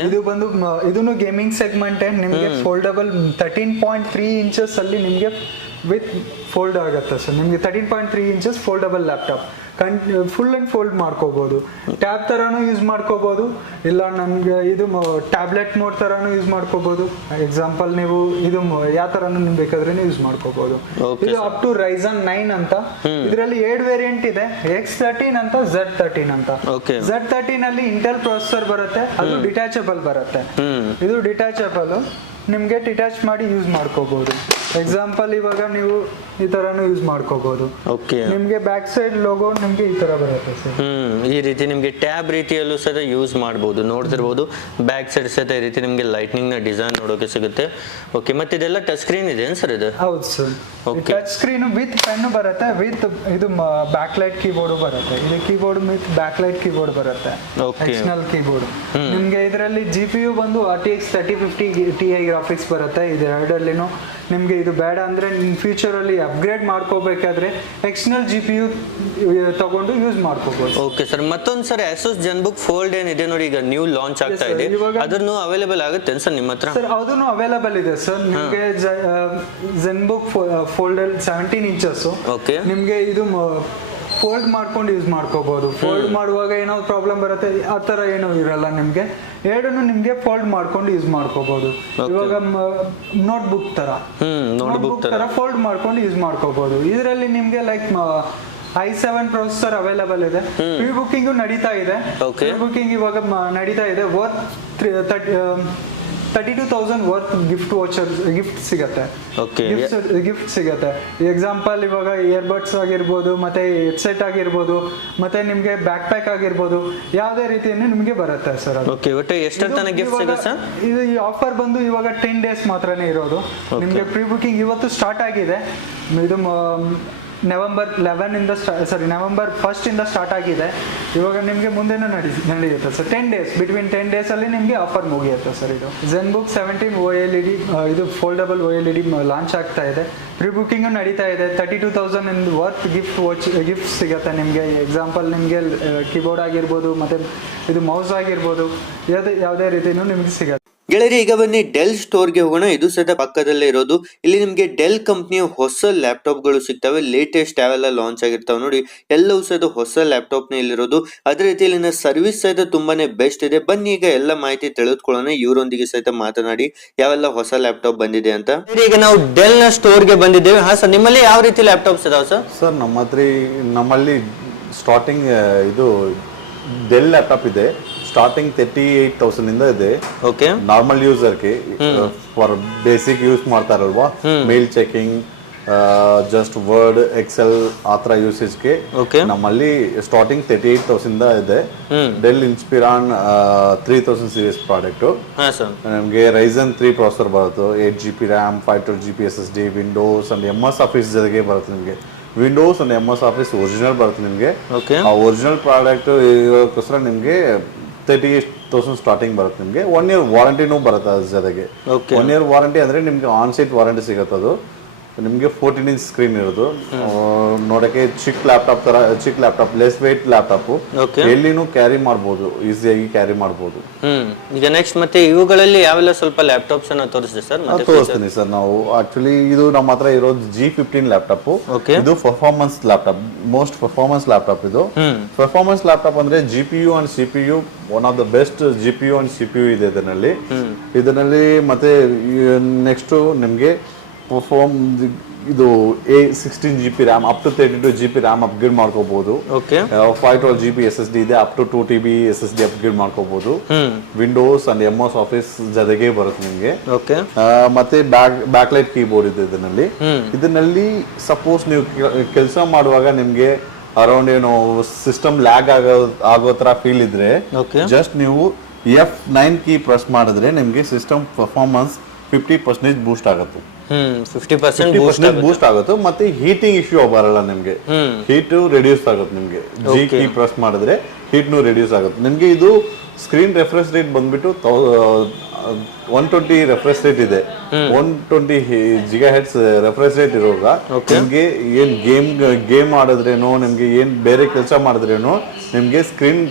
ಇದು ಬಂದು ಇದನ್ನು ಗೇಮಿಂಗ್ ಸೆಗ್ಮೆಂಟ್ ನಿಮ್ಗೆ ಫೋಲ್ಡಬಲ್ 13.3 ಇಂಚಸ್ ಅಲ್ಲಿ ನಿಮ್ಗೆ ವಿತ್ ಫೋಲ್ಡ್ ಆಗುತ್ತೆ ಸರ್. ನಿಮ್ಗೆ 13.3 inches foldable laptop full and fold ಮಾಡ್ಕೋಬಹುದು. ಟ್ಯಾಬ್ ತರಾನು ಯೂಸ್ ಮಾಡ್ಕೋಬಹುದು, ಇಲ್ಲ ನಮ್ಗೆ ಇದು ಟ್ಯಾಬ್ಲೆಟ್ ಮೋಡ್ ತರಾನು ಯೂಸ್ ಮಾಡ್ಕೋಬಹುದು. ಎಕ್ಸಾಂಪಲ್, ನೀವು ಇದು ಯಾವ ತರಾನು ನಿಮ್ ಬೇಕಾದ್ರೆ ಯೂಸ್ ಮಾಡ್ಕೋಬಹುದು. ಇದು ಅಪ್ ಟು Ryzen 9 ಅಂತ. ಇದರಲ್ಲಿ 2 ವೇರಿಯಂಟ್ ಇದೆ, X13 ಅಂತ, Z13 ಅಂತ. Z13 ಅಲ್ಲಿ ಇಂಟೆಲ್ ಪ್ರೊಸೆಸರ್ ಬರುತ್ತೆ, ಅದು ಡಿಟ್ಯಾಚಬಲ್ ಬರುತ್ತೆ. ಇದು ಡಿಟ್ಯಾಚಬಲ್, ನಿಮ್ಗೆ ಡಿಟ್ಯಾಚ್ ಮಾಡಿ ಯೂಸ್ ಮಾಡ್ಕೋಬಹುದು. ಎಕ್ಸಾಂಪಲ್ ಇವಾಗ ನೀವು ಈ ತರನು ಯೂಸ್ ಮಾಡ್ಕೋಬಹುದು. ಓಕೆ, ನಿಮ್ಗೆ ಬ್ಯಾಕ್ ಸೈಡ್ ಲೋಗೋ ನಿಮ್ಗೆ ಈ ತರ ಬರುತ್ತೆ ಸರ್. ಈ ರೀತಿ ನಿಮ್ಗೆ ಟ್ಯಾಬ್ ರೀತಿಯಲ್ಲೂ ಸಹ ಯೂಸ್ ಮಾಡಬಹುದು. ನೋಡ್ತಿರ್ಬೋದು ಬ್ಯಾಕ್ ಸೈಡ್ ಸಹಿತ ಈ ರೀತಿ ನಿಮ್ಗೆ ಲೈಟ್ನಿಂಗ್ ನ ಡಿಸೈನ್ ನೋಡೋಕೆ ಸಿಗುತ್ತೆ. ಓಕೆ, ಮತ್ತೆ ಇದೆಲ್ಲ ಟಚ್ ಸ್ಕ್ರೀನ್ ಇದೆ ಸರ್ ಇದು? ಹೌದು sir, touch screen with pen ಬರುತ್ತೆ, ವಿತ್ ಇದು ಬ್ಯಾಕ್ ಲೈಟ್ ಕೀಬೋರ್ಡ್ ಬರುತ್ತೆ. ಇದು keyboard with back light keyboard ಬರುತ್ತೆ, ಎಕ್ಸ್ಟರ್ನಲ್ ಕೀಬೋರ್ಡ್. ನಿಮ್ಗೆ ಇದರಲ್ಲಿ GPU ಬಂದು RTX 3050 Ti ಗ್ರಾಫಿಕ್ಸ್ ಬರುತ್ತೆ. ಇದು ಎರಡಲ್ಲಿನೂ ನಿಮ್ಗೆ ಇದು ಬೇಡ ಅಂದ್ರೆ ಫ್ಯೂಚರ್ ಅಲ್ಲಿ ಅಪ್ಗ್ರೇಡ್ ಮಾಡ್ಕೋಬೇಕಾದ್ರೆ ಎಕ್ಸ್ಟರ್ನಲ್ GPU ತಗೊಂಡು ಯೂಸ್ ಮಾಡ್ಕೋಬಹುದು. ಓಕೆ ಸರ್, ಮತ್ತೊಂದು ಸರ್ ASUS ZenBook Fold ಏನಿದೆ ನೋಡಿ, ಈಗ ನ್ಯೂ ಲಾಂಚ್ ಆಗ್ತಾ ಇದೆ, ಅದನ್ನು ಅವೈಲೇಬಲ್ ಆಗುತ್ತೆ ಸರ್ ನಿಮ್ಮ ಹತ್ರ? ಸರ್ ಅದನ್ನು ಅವೈಲೇಬಲ್ ಇದೆ ಸರ್. ನಿಮ್ಗೆ ZenBook Fold 17 ಇಂಚಸ್ ನಿಮ್ಗೆ ಇದು ಫೋಲ್ಡ್ ಮಾಡ್ಕೊಂಡು ಯೂಸ್ ಮಾಡ್ಕೋಬಹುದು. ಫೋಲ್ಡ್ ಮಾಡುವಾಗ ಏನೋ ಪ್ರಾಬ್ಲಮ್ ಬರುತ್ತೆ, ಆ ತರ ಏನೂ ಇರಲ್ಲ. ನಿಮ್ಗೆ ಎರಡನ್ನು ನಿಮ್ಗೆ ಫೋಲ್ಡ್ ಮಾಡ್ಕೊಂಡು ಯೂಸ್ ಮಾಡ್ಕೋಬಹುದು. ಇವಾಗ ನೋಟ್ಬುಕ್ ತರ ಫೋಲ್ಡ್ ಮಾಡ್ಕೊಂಡು ಯೂಸ್ ಮಾಡ್ಕೋಬಹುದು. ಇದರಲ್ಲಿ ನಿಮ್ಗೆ ಲೈಕ್ i7 ಪ್ರೊಸೆಸರ್ ಅವೈಲೇಬಲ್ ಇದೆ. ಪ್ರೀ ಬುಕಿಂಗ್ ನಡೀತಾ ಇದೆ. ಪ್ರೀ ಬುಕಿಂಗ್ ಇವಾಗ ನಡೀತಾ ಇದೆ. ವರ್ತ್ 32,000 ವರ್ತ್ ಗಿಫ್ಟ್ ಸಿಗತ್ತೆ. ಗಿಫ್ಟ್ ಸಿಗತ್ತೆ. ಎಕ್ಸಾಂಪಲ್ ಇವಾಗ ಇಯರ್ಬಡ್ಸ್ ಆಗಿರ್ಬೋದು, ಮತ್ತೆ ಹೆಡ್ಸೆಟ್ ಆಗಿರ್ಬೋದು, ಮತ್ತೆ ನಿಮ್ಗೆ ಬ್ಯಾಕ್ ಪ್ಯಾಕ್ ಆಗಿರ್ಬೋದು, ಯಾವುದೇ ರೀತಿಯನ್ನು ನಿಮ್ಗೆ ಬರುತ್ತೆ ಸರ್. ಇದು ಈ ಆಫರ್ ಬಂದು ಇವಾಗ 10 days ಮಾತ್ರನೇ ಇರೋದು. ನಿಮ್ಗೆ ಪ್ರೀ ಬುಕಿಂಗ್ ಇವತ್ತು ಸ್ಟಾರ್ಟ್ ಆಗಿದೆ. ಇದು ನವೆಂಬರ್ 1 ಇಂದ ಸ್ಟಾರ್ಟ್ ಆಗಿದೆ. ಇವಾಗ ನಿಮ್ಗೆ ಮುಂದೆನೂ ನಡೆಯುತ್ತೆ ಸರ್. 10 days, ಬಿಟ್ವೀನ್ 10 days ಅಲ್ಲಿ ನಿಮ್ಗೆ ಆಫರ್ ಮುಗಿಯುತ್ತೆ ಸರ್. ಇದು ZenBook 17 OLED ಇದು ಫೋಲ್ಡಬಲ್ OLED ಲಾಂಚ್ ಆಗ್ತಾ ಇದೆ. ಪ್ರೀ ಬುಕಿಂಗ್ ನಡೀತಾ ಇದೆ. 32,000 ವರ್ತ್ ಗಿಫ್ಟ್ ಸಿಗುತ್ತೆ ನಿಮ್ಗೆ. ಎಕ್ಸಾಂಪಲ್ ನಿಮ್ಗೆ ಕೀಬೋರ್ಡ್ ಆಗಿರ್ಬೋದು, ಮತ್ತೆ ಇದು ಮೌಸ್ ಆಗಿರ್ಬೋದು, ಯಾವುದೇ ರೀತಿನೂ ನಿಮ್ಗೆ ಸಿಗುತ್ತೆ. ಗೆಳೆಯರಿ, ಈಗ ಬನ್ನಿ ಡೆಲ್ ಸ್ಟೋರ್ಗೆ ಹೋಗೋಣ. ಇದು ಸಹಿತ ಪಕ್ಕದಲ್ಲೇ ಇರೋದು. ಇಲ್ಲಿ ನಿಮ್ಗೆ ಡೆಲ್ ಕಂಪ್ನಿಯ ಹೊಸ ಲ್ಯಾಪ್ಟಾಪ್ ಗಳು ಸಿಗ್ತವೆ. ಲೇಟೆಸ್ಟ್ ಯಾವೆಲ್ಲ ಲಾಂಚ್ ಆಗಿರ್ತಾವೆ ನೋಡಿ, ಎಲ್ಲವೂ ಸಹಿತ ಹೊಸ ಲ್ಯಾಪ್ಟಾಪ್ ನ ಇಲ್ಲಿರೋದು. ಅದೇ ರೀತಿ ಇಲ್ಲಿನ ಸರ್ವಿಸ್ ಸಹಿತ ತುಂಬಾನೇ ಬೆಸ್ಟ್ ಇದೆ. ಬನ್ನಿ ಈಗ ಎಲ್ಲ ಮಾಹಿತಿ ತಿಳಿದುಕೊಳ್ಳೋಣ. ಇವರೊಂದಿಗೆ ಸಹಿತ ಮಾತನಾಡಿ ಯಾವೆಲ್ಲ ಹೊಸ ಲ್ಯಾಪ್ಟಾಪ್ ಬಂದಿದೆ ಅಂತ. ಈಗ ನಾವು ಡೆಲ್ ನ ಸ್ಟೋರ್ ಗೆ ಬಂದಿದ್ದೇವೆ. ಹಾ ಸರ್, ನಿಮ್ಮಲ್ಲಿ ಯಾವ ರೀತಿ ಲ್ಯಾಪ್ಟಾಪ್ಸ್ ಇದಾವೆ ಸರ್? ಸರ್ ನಮ್ಮಲ್ಲಿ ಸ್ಟಾರ್ಟಿಂಗ್ ಇದು ಡೆಲ್ ಲ್ಯಾಪ್ಟಾಪ್ ಇದೆ. ಸ್ಟಾರ್ಟಿಂಗ್ 38,000 ಇಂದ ಇದೆ. ಓಕೆ, ನಾರ್ಮಲ್ ಯೂಸರ್ಗೆ ಫಾರ್ ಬೇಸಿಕ್ ಯೂಸ್ ಮಾಡ್ತಾರಲ್ವಾ, mail checking, just word, Excel ಆತರ ಯೂಸೇಜ್ಗೆ ನಮ್ಮಲ್ಲಿ ಸ್ಟಾರ್ಟಿಂಗ್ 38,000 ಇಂದ ಇದೆ. Dell Inspiron 3000 series product. ನಮಗೆ ರೈಸನ್ 3 ಪ್ರೊಸೆಸರ್ ಬರುತ್ತೆ. 8GB RAM, 512GB SSD, Windows and MS office ಜೊತೆಗೆ ಬರುತ್ತೆ. ನಿಮಗೆ Windows and MS office original ಬರುತ್ತೆ ನಿಮಗೆ. ಆ ಒರಿಜಿನಲ್ ಪ್ರಾಡಕ್ಟ್ ಇದಕ್ಕೋಸ್ಕರ ನಿಮಗೆ 38,000 ಸ್ಟಾರ್ಟಿಂಗ್ ಬರುತ್ತೆ. ನಿಮಗೆ 1 year ವಾರಂಟಿನೂ ಬರುತ್ತೆ ಅದ್ರ ಜೊತೆಗೆ. 1 year ವಾರಂಟಿ ಅಂದ್ರೆ ನಿಮ್ಗೆ ಆನ್ ಸೈಟ್ ವಾರಂಟಿ ಸಿಗುತ್ತೆ. ಅದು ನಿಮಗೆ 14 inch ಸ್ಕ್ರೀನ್ ಇರೋದು. ನೋಡಕ್ಕೆ ಚಿಕ್ಕ ಲ್ಯಾಪ್ಟಾಪ್ ಲೆಸ್ ವೇಟ್ ಲ್ಯಾಪ್ಟಾಪ್. ಎಲ್ಲಿನೂ ಕ್ಯಾರಿ ಮಾಡಬಹುದು, ಈಸಿಯಾಗಿ ಕ್ಯಾರಿ ಮಾಡಬಹುದು. ಈಗ ನೆಕ್ಸ್ಟ್ ಮತ್ತೆ ಇವುಗಳಲ್ಲಿ ಯಾವೆಲ್ಲ ಸ್ವಲ್ಪ ಲ್ಯಾಪ್ಟಾಪ್ಸ್ ಅನ್ನ ತೋರಿಸ್ತೀವಿ ಸರ್? ತೋರಿಸ್ತೀನಿ ಸರ್. ನಾವು ಆಕ್ಚುಲಿ ಇದು ನಮ್ಮ ಹತ್ರ ಇರೋದು G15 ಲ್ಯಾಪ್ಟಾಪ್. ಇದು performance laptop, most performance laptop. ಇದು ಪರ್ಫಾರ್ಮೆನ್ಸ್ ಲ್ಯಾಪ್ಟಾಪ್ ಅಂದ್ರೆ GPU and CPU, one of the best GPU and CPU ಇದೆ ಇದರಲ್ಲಿ. ಮತ್ತೆ ನೆಕ್ಸ್ಟ್ ನಿಮ್ಗೆ ಇದು 16GB RAM up to 32GB RAM upgrade ಮಾಡ್ಕೋಬಹುದು. 512GB SSD ಇದೆ, up to 2TB SSD upgrade ಮಾಡ್ಕೋಬಹುದು. ವಿಂಡೋಸ್ ಅಂಡ್ MS ಆಫೀಸ್ ಜೊತೆಗೆ ಬರುತ್ತೆ ನಿಮ್ಗೆ. ಮತ್ತೆ ಬ್ಯಾಕ್ ಲೈಟ್ ಕೀಬೋರ್ಡ್ ಇದೆ ಇದರಲ್ಲಿ. ಸಪೋಸ್ ನೀವು ಕೆಲಸ ಮಾಡುವಾಗ ನಿಮ್ಗೆ ಅರೌಂಡ್ ಏನು ಸಿಸ್ಟಮ್ ಲ್ಯಾಗ್ ಆಗೋ ತರ ಫೀಲ್ ಇದ್ರೆ, ಜಸ್ಟ್ ನೀವು F9 ಕೀ ಪ್ರೆಸ್ ಮಾಡಿದ್ರೆ ನಿಮ್ಗೆ ಸಿಸ್ಟಮ್ ಪರ್ಫಾರ್ಮೆನ್ಸ್ 50% ಬೂಸ್ಟ್ ಆಗುತ್ತೆ. 50% ಬೂಸ್ಟ್ ಆಗುತ್ತೆ. ಮತ್ತೆ ಹೀಟಿಂಗ್ ಇಶ್ಯೂ ಬರಲ್ಲ ನಿಮ್ಗೆ. ಹೀಟ್ ರೆಡ್ಯೂಸ್ ಆಗುತ್ತೆ ನಿಮ್ಗೆ. G ಕೀ ಪ್ರೆಸ್ ಮಾಡಿದ್ರೆ ಹೀಟ್ ರೆಡ್ಯೂಸ್ ಆಗುತ್ತೆ ನಿಮ್ಗೆ. ಇದು ಸ್ಕ್ರೀನ್ ರೆಫ್ರೆಶ್ ರೇಟ್ ಬಂದ್ಬಿಟ್ಟು 120 ರೆಫ್ರೆಶ್ ರೇಟ್ ಇದೆ. 120 GHz ರೆಫ್ರೆಶ್ ರೇಟ್ ಇರುವಾಗ ನಿಮ್ಗೆ ಏನ್ ಗೇಮ್ ಆಡಿದ್ರೇನೋ, ನಿಮ್ಗೆ ಏನ್ ಬೇರೆ ಕೆಲಸ ಮಾಡಿದ್ರೇನೋ ನಿಮ್ಗೆ ಸ್ಕ್ರೀನ್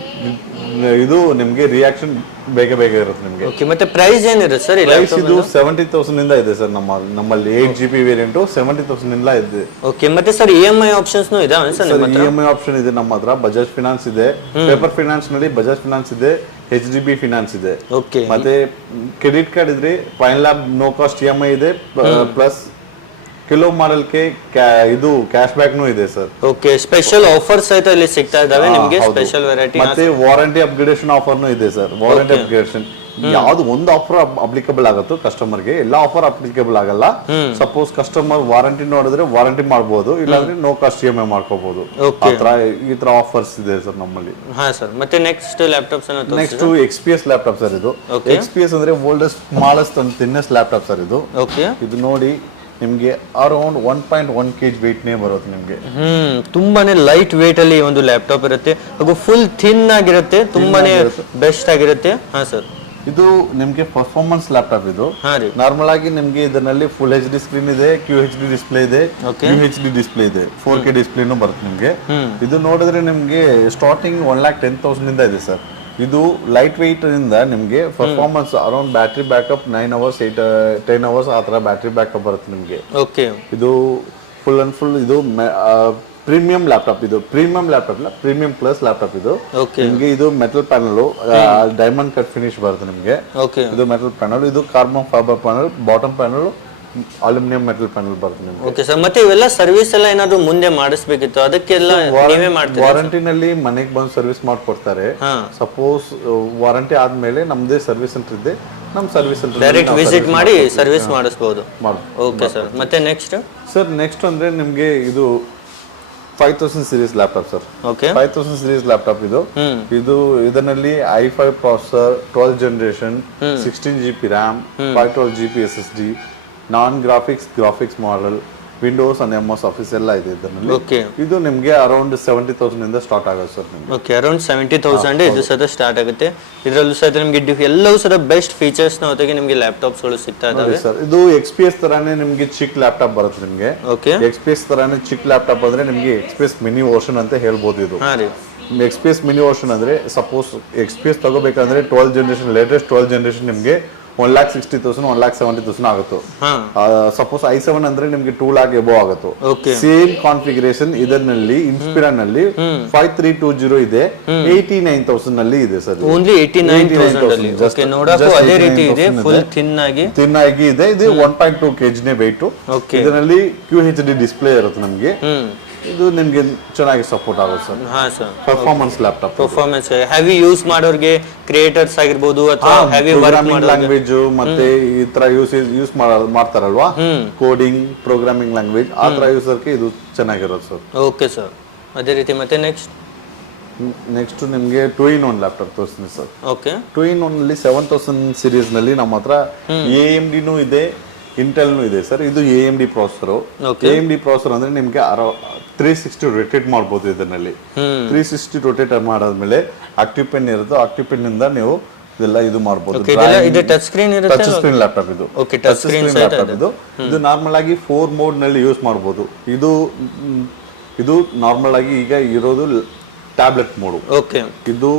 ಇದು ನಿಮ್ಗೆ ರಿಯಾಕ್ಷನ್ ಬೇಗ ಇರುತ್ತೆ ನಿಮ್ಗೆ. ಮತ್ತೆ ಪ್ರೈಸ್ ಏನಿರುತ್ತೆ ಸರ್? ಪ್ರೈಸ್ ಇದು 70,000 ಇಂದ ಇದೆ ಸರ್. ನಮ್ಮಲ್ಲಿ 8GB ವೇರಿಯಂಟ್ 70,000 ಇಂದ ಇದೆ. ಮತ್ತೆ ಸರ್ EMI ಆಪ್ಷನ್ಸ್ ಇದಾವೆ ಸರ್? EMI ಆಪ್ಷನ್ ಇದೆ ನಮ್ಮ ಹತ್ರ. ಬಜಾಜ್ ಫಿನಾನ್ಸ್ ಇದೆ, ಪೇಪರ್ ಫಿನಾನ್ಸ್ ನಲ್ಲಿ ಬಜಾಜ್ ಫಿನಾನ್ಸ್ ಇದೆ, HDB ಫಿನಾನ್ಸ್ ಇದೆ. ಮತ್ತೆ ಕ್ರೆಡಿಟ್ ಕಾರ್ಡ್ ಇದ್ರೆ Pine Labs no cost EMI ಇದೆ. ಪ್ಲಸ್ ಕಿಲೋ ಮಾಡೆಲ್ಗೆ ಇದು ಕ್ಯಾಶ್ ಬ್ಯಾಕ್ ನೂ ಇದೆ ಸರ್. ಸ್ಪೆಷಲ್ ಆಫರ್ಸ್ ಸಹಿತ ಇಲ್ಲಿ ಸಿಗ್ತಾ ಇದಾವೆ ನಿಮಗೆ. ಸ್ಪೆಷಲ್ ವೆರೈಟಿ ಮತ್ತೆ ವಾರಂಟಿ ಅಪ್ಗ್ರೇಡೇಷನ್ ಆಫರ್ ನೂ ಇದೆ ಸರ್. ವಾರಂಟಿ ಅಪ್ಗ್ರೇಡೇಷನ್ ಯಾವ್ದು ಒಂದು ಆಫರ್ ಅಪ್ಲಿಕಬಲ್ ಆಗುತ್ತೋ ಕಸ್ಟಮರ್ಗೆ, ಎಲ್ಲ ಆಫರ್ ಅಪ್ಲಿಕಬಲ್ ಆಗಲ್ಲ. ಸಪೋಸ್ ಕಸ್ಟಮರ್ ವಾರಂಟಿ ನೋಡಿದ್ರೆ ವಾರಂಟಿ ಮಾಡಬಹುದು, ಇಲ್ಲಾಂದ್ರೆ ನೋ ಕಾಸ್ಟ್ EMI ಮಾಡ್ಕೋಬಹುದು. ಈ ತರ ಆಫರ್ಸ್ ಇದೆ ಸರ್ ನಮ್ಮಲ್ಲಿ. ಹಾ ಸರ್, ಮತ್ತೆ next laptops next XPS laptop sir. ಇದು XPS ಅಂದ್ರೆ oldest smallest and thinnest laptop sir ಇದು. ಇದು ನೋಡಿ ನಿಮ್ಗೆ ಅರೌಂಡ್ 1.1 kg weight ನೇ ಬರುತ್ತೆ ನಿಮ್ಗೆ. ತುಂಬಾನೇ ಲೈಟ್ ವೇಟ್ ಅಲ್ಲಿ ಒಂದು ಲ್ಯಾಪ್ಟಾಪ್ ಇರುತ್ತೆ, ಹಾಗೂ ಫುಲ್ ಥಿನ್ ಆಗಿರುತ್ತೆ, ತುಂಬಾನೇ ಬೆಸ್ಟ್ ಆಗಿರುತ್ತೆ. ಹಾ ಸರ್, ಇದು ನಿಮ್ಗೆ ಪರ್ಫಾರ್ಮೆನ್ಸ್ ಲ್ಯಾಪ್ಟಾಪ್. ಇದು ನಾರ್ಮಲ್ ಆಗಿ ನಿಮ್ಗೆ ಇದರಲ್ಲಿ ಫುಲ್ HD ಸ್ಕ್ರೀನ್ ಇದೆ, QHD ಡಿಸ್ಪ್ಲೇ ಇದೆ, UHD ಡಿಸ್ಪ್ಲೇ ಇದೆ, 4K ಡಿಸ್ಪ್ಲೇನು ಬರುತ್ತೆ ನಿಮ್ಗೆ. ಇದು ನೋಡಿದ್ರೆ ನಿಮ್ಗೆ ಸ್ಟಾರ್ಟಿಂಗ್ 1,10,000 ಇಂದ ಇದೆ ಸರ್. ಇದು ಲೈಟ್ ವೆಯ್ಟ್ ಇಂದ ನಿಮ್ಗೆ performance around battery backup 9 hours 10 hours ಆ ತರ ಬ್ಯಾಟ್ರಿ ಬ್ಯಾಕಪ್ ಬರುತ್ತೆ ನಿಮ್ಗೆ. ಇದು ಫುಲ್ ಅಂಡ್ ಫುಲ್ ಇದು ಪ್ರೀಮಿಯಂ ಲ್ಯಾಪ್ಟಾಪ್. ಇದು ಪ್ರೀಮಿಯಂ ಲ್ಯಾಪ್ಟಾಪ್ ಇಲ್ಲ, ಪ್ರೀಮಿಯಂ ಪ್ಲಸ್ ಲ್ಯಾಪ್ಟಾಪ್. ಇದು ನಿಮ್ಗೆ ಇದು metal panel, diamond cut finish ಬರುತ್ತೆ ನಿಮ್ಗೆ. ಇದು ಮೆಟಲ್ ಪ್ಯಾನಲ್, ಇದು carbon fibre panel, bottom panel aluminium metal panel ಬರುತ್ತೆ ನಿಮ್ಗೆ. ಓಕೆ ಸರ್, ಮತ್ತೆ ಇವೆಲ್ಲ ಸರ್ವಿಸ್ ಎಲ್ಲ ಏನಾದ್ರು ಮುಂದೆ ಮಾಡಿಸ್ಬೇಕಿತ್ತು, ಅದಕ್ಕೆಲ್ಲ ನೀವೇ ಮಾಡ್ತೀರಾ? ವಾರಂಟಿನಲ್ಲಿ ಮನೆಗೆ ಬಂದು ಸರ್ವಿಸ್ ಮಾಡ್ಕೊಡ್ತಾರೆ. ಸಪೋಸ್ ವಾರಂಟಿ ಆದ್ಮೇಲೆ ನಮ್ದೇ ಸರ್ವಿಸ್ ಸೆಂಟರ್ ಇದೆ, ನಮ್ ಸರ್ವಿಸ್ ಸೆಂಟರ್ ಡೈರೆಕ್ಟ್ ವಿಸಿಟ್ ಮಾಡಿ ಸರ್ವಿಸ್ ಮಾಡಿಸಬಹುದು. ಓಕೆ ಸರ್, ಮತ್ತೆ ನೆಕ್ಸ್ಟ್ ಸರ್, ನೆಕ್ಸ್ಟ್ ಅಂದ್ರೆ ನಿಮ್ಗೆ ಇದು 5000 series laptop sir. 5000 series laptop ಇದು. ಇದರಲ್ಲಿ i5 processor, 12 generation, 16GB RAM, 512GB SSD, non graphics model, Windows and MS office ಎಲ್ಲ ಇದೆ ಇದರಲ್ಲಿ. ಇದು ನಿಮ್ಗೆ ಅರೌಂಡ್ 70,000 ಇಂದ ಸ್ಟಾರ್ಟ್ ಆಗುತ್ತೆ ಸರ್ ನಿಮ್ಗೆ. ಓಕೆ, ಅರೌಂಡ್ 70,000 ಇದು ಸಹ ಸ್ಟಾರ್ಟ್ ಆಗುತ್ತೆ. ಇದರಲ್ಲೂ ಸಹ ನಿಮ್ಗೆ ಎಲ್ಲವೂ ಸಹ ಬೆಸ್ಟ್ ಫೀಚರ್ಸ್ ನ ಜೊತೆಗೆ ನಿಮ್ಗೆ ಲ್ಯಾಪ್ಟಾಪ್ಸ್ ಗಳು ಸಿಗ್ತಾ ಇದಾವೆ ಸರ್. ಇದು XPS ತರಾನೇ ನಿಮ್ಗೆ ಚಿಕ್ ಲ್ಯಾಪ್ಟಾಪ್ ಬರುತ್ತೆ ನಿಮ್ಗೆ. XPS ತರಾನೇ ಚಿಕ್ ಲ್ಯಾಪ್ಟಾಪ್ ಅಂದ್ರೆ ನಿಮ್ಗೆ XPS ಮಿನಿ ವರ್ಷನ್ ಅಂತ ಹೇಳ್ಬೋದು. ಇದು XPS ಮಿನಿ ವರ್ಷನ್ ಅಂದ್ರೆ suppose XPS ತಗೋಬೇಕಂದ್ರೆ 12 generation, latest 12 generation ನಿಮ್ಗೆ 1,60,000 1,70,000 ಆಗುತ್ತೆ. ಸಪೋಸ್ i7 ಅಂದ್ರೆ ನಿಮ್ಗೆ 2 lakh ಎಬೋ ಆಗುತ್ತೆ. ಸೇಮ್ ಕಾನ್ಫಿಗರೇಷನ್ ಇದರಲ್ಲಿ ಇನ್ಸ್ಪಿರಾ ನಲ್ಲಿ 5320 ಇದೆ, 89,000 ನಲ್ಲಿ ಇದೆ ಸರ್. ಓನ್ಲಿ 89,000 ಓಕೆ, ನೋಡಕ್ಕೂ ಅದೇ ರೀತಿ ಇದೆ, ಫುಲ್ ಥಿನ್ ಆಗಿ ಇದೆ. ಇದು 1.2 kg ನೇ weight. ಇದರಲ್ಲಿ QHD ಡಿಸ್ಪ್ಲೇ ಇರುತ್ತೆ ನಮ್ಗೆ. ಇದು ನಿಮ್ಗೆ ಚೆನ್ನಾಗಿ ಸಪೋರ್ಟ್ ಆಗುತ್ತೆ ಸರ್. ಹಾ sir, performance laptop. Performance heavy use ಮಾಡೋರಿಗೆ, ಕ್ರಿಯೇಟರ್ಸ್ ಆಗಿರ್ಬೋದು ಅಥವಾ ಹೆವಿ ವರ್ಕ್ ಮಾಡೋ ಲ್ಯಾಂಗ್ವೇಜ್ ಮತ್ತೆ ಈ ತರ ಯೂಸ್ ಮಾಡ್ತಾರಲ್ವಾ, ಕೋಡಿಂಗ್ ಪ್ರೋಗ್ರಾಮಿಂಗ್ ಲ್ಯಾಂಗ್ವೇಜ್, ಆ ತರ ಯೂಸರ್ಗೆ ಇದು ಚೆನ್ನಾಗಿರುತ್ತೆ ಸರ್. ಓಕೆ ಸರ್, ಅದೇ ರೀತಿ ಮತ್ತೆ ನೆಕ್ಸ್ಟ್ ನಿಮ್ಗೆ 2-in-1 ಲ್ಯಾಪ್ಟಾಪ್ ತೋರಿಸ್ತೀನಿ ಸರ್. ಓಕೆ, 2-in-1 ನಲ್ಲಿ 7000 ಸೀರೀಸ್ ನಲ್ಲಿ ನಮ್ಮ ಹತ್ರ AMD ನೂ ಇದೆ, ಇಂಟೆಲ್ನು ಇದೆ ಸರ್. ಇದು AMD ಪ್ರೊಸೆಸರ್. AMD ಪ್ರೊಸೆಸರ್ ಅಂದ್ರೆ ನಿಮ್ಗೆ 360 ರೊಟೇಟ್ ಮಾಡಬಹುದು. ಇದರಲ್ಲಿ 360 ರೊಟೇಟ್ ಮಾಡಾದ್ಮೇಲೆ ಆಕ್ಟಿವ್ ಪೆನ್ ಇರುತ್ತೆ, ಆಕ್ಟಿವ್ ಪೆನ್ ಇಂದ ನೀವು ಇದೆಲ್ಲ ಇದು ಮಾಡಬಹುದು. ಇದು ಟಚ್ ಸ್ಕ್ರೀನ್ ಇರುತ್ತೆ, ಟಚ್ ಸ್ಕ್ರೀನ್ ಲ್ಯಾಪ್ಟಾಪ್ ಇದು. ಓಕೆ, ಟಚ್ ಸ್ಕ್ರೀನ್ ಲ್ಯಾಪ್ಟಾಪ್ ಇದು. ಇದು ನಾರ್ಮಲ್ ಆಗಿ 4 ಮೋಡ್ ನಲ್ಲಿ ಯೂಸ್ ಮಾಡಬಹುದು. ಇದು ನಾರ್ಮಲ್ ಆಗಿ ಈಗ ಇರೋದು ಟ್ಯಾಬ್ಲೆಟ್ ಮೋಡ್. ಓಕೆ, ಇದು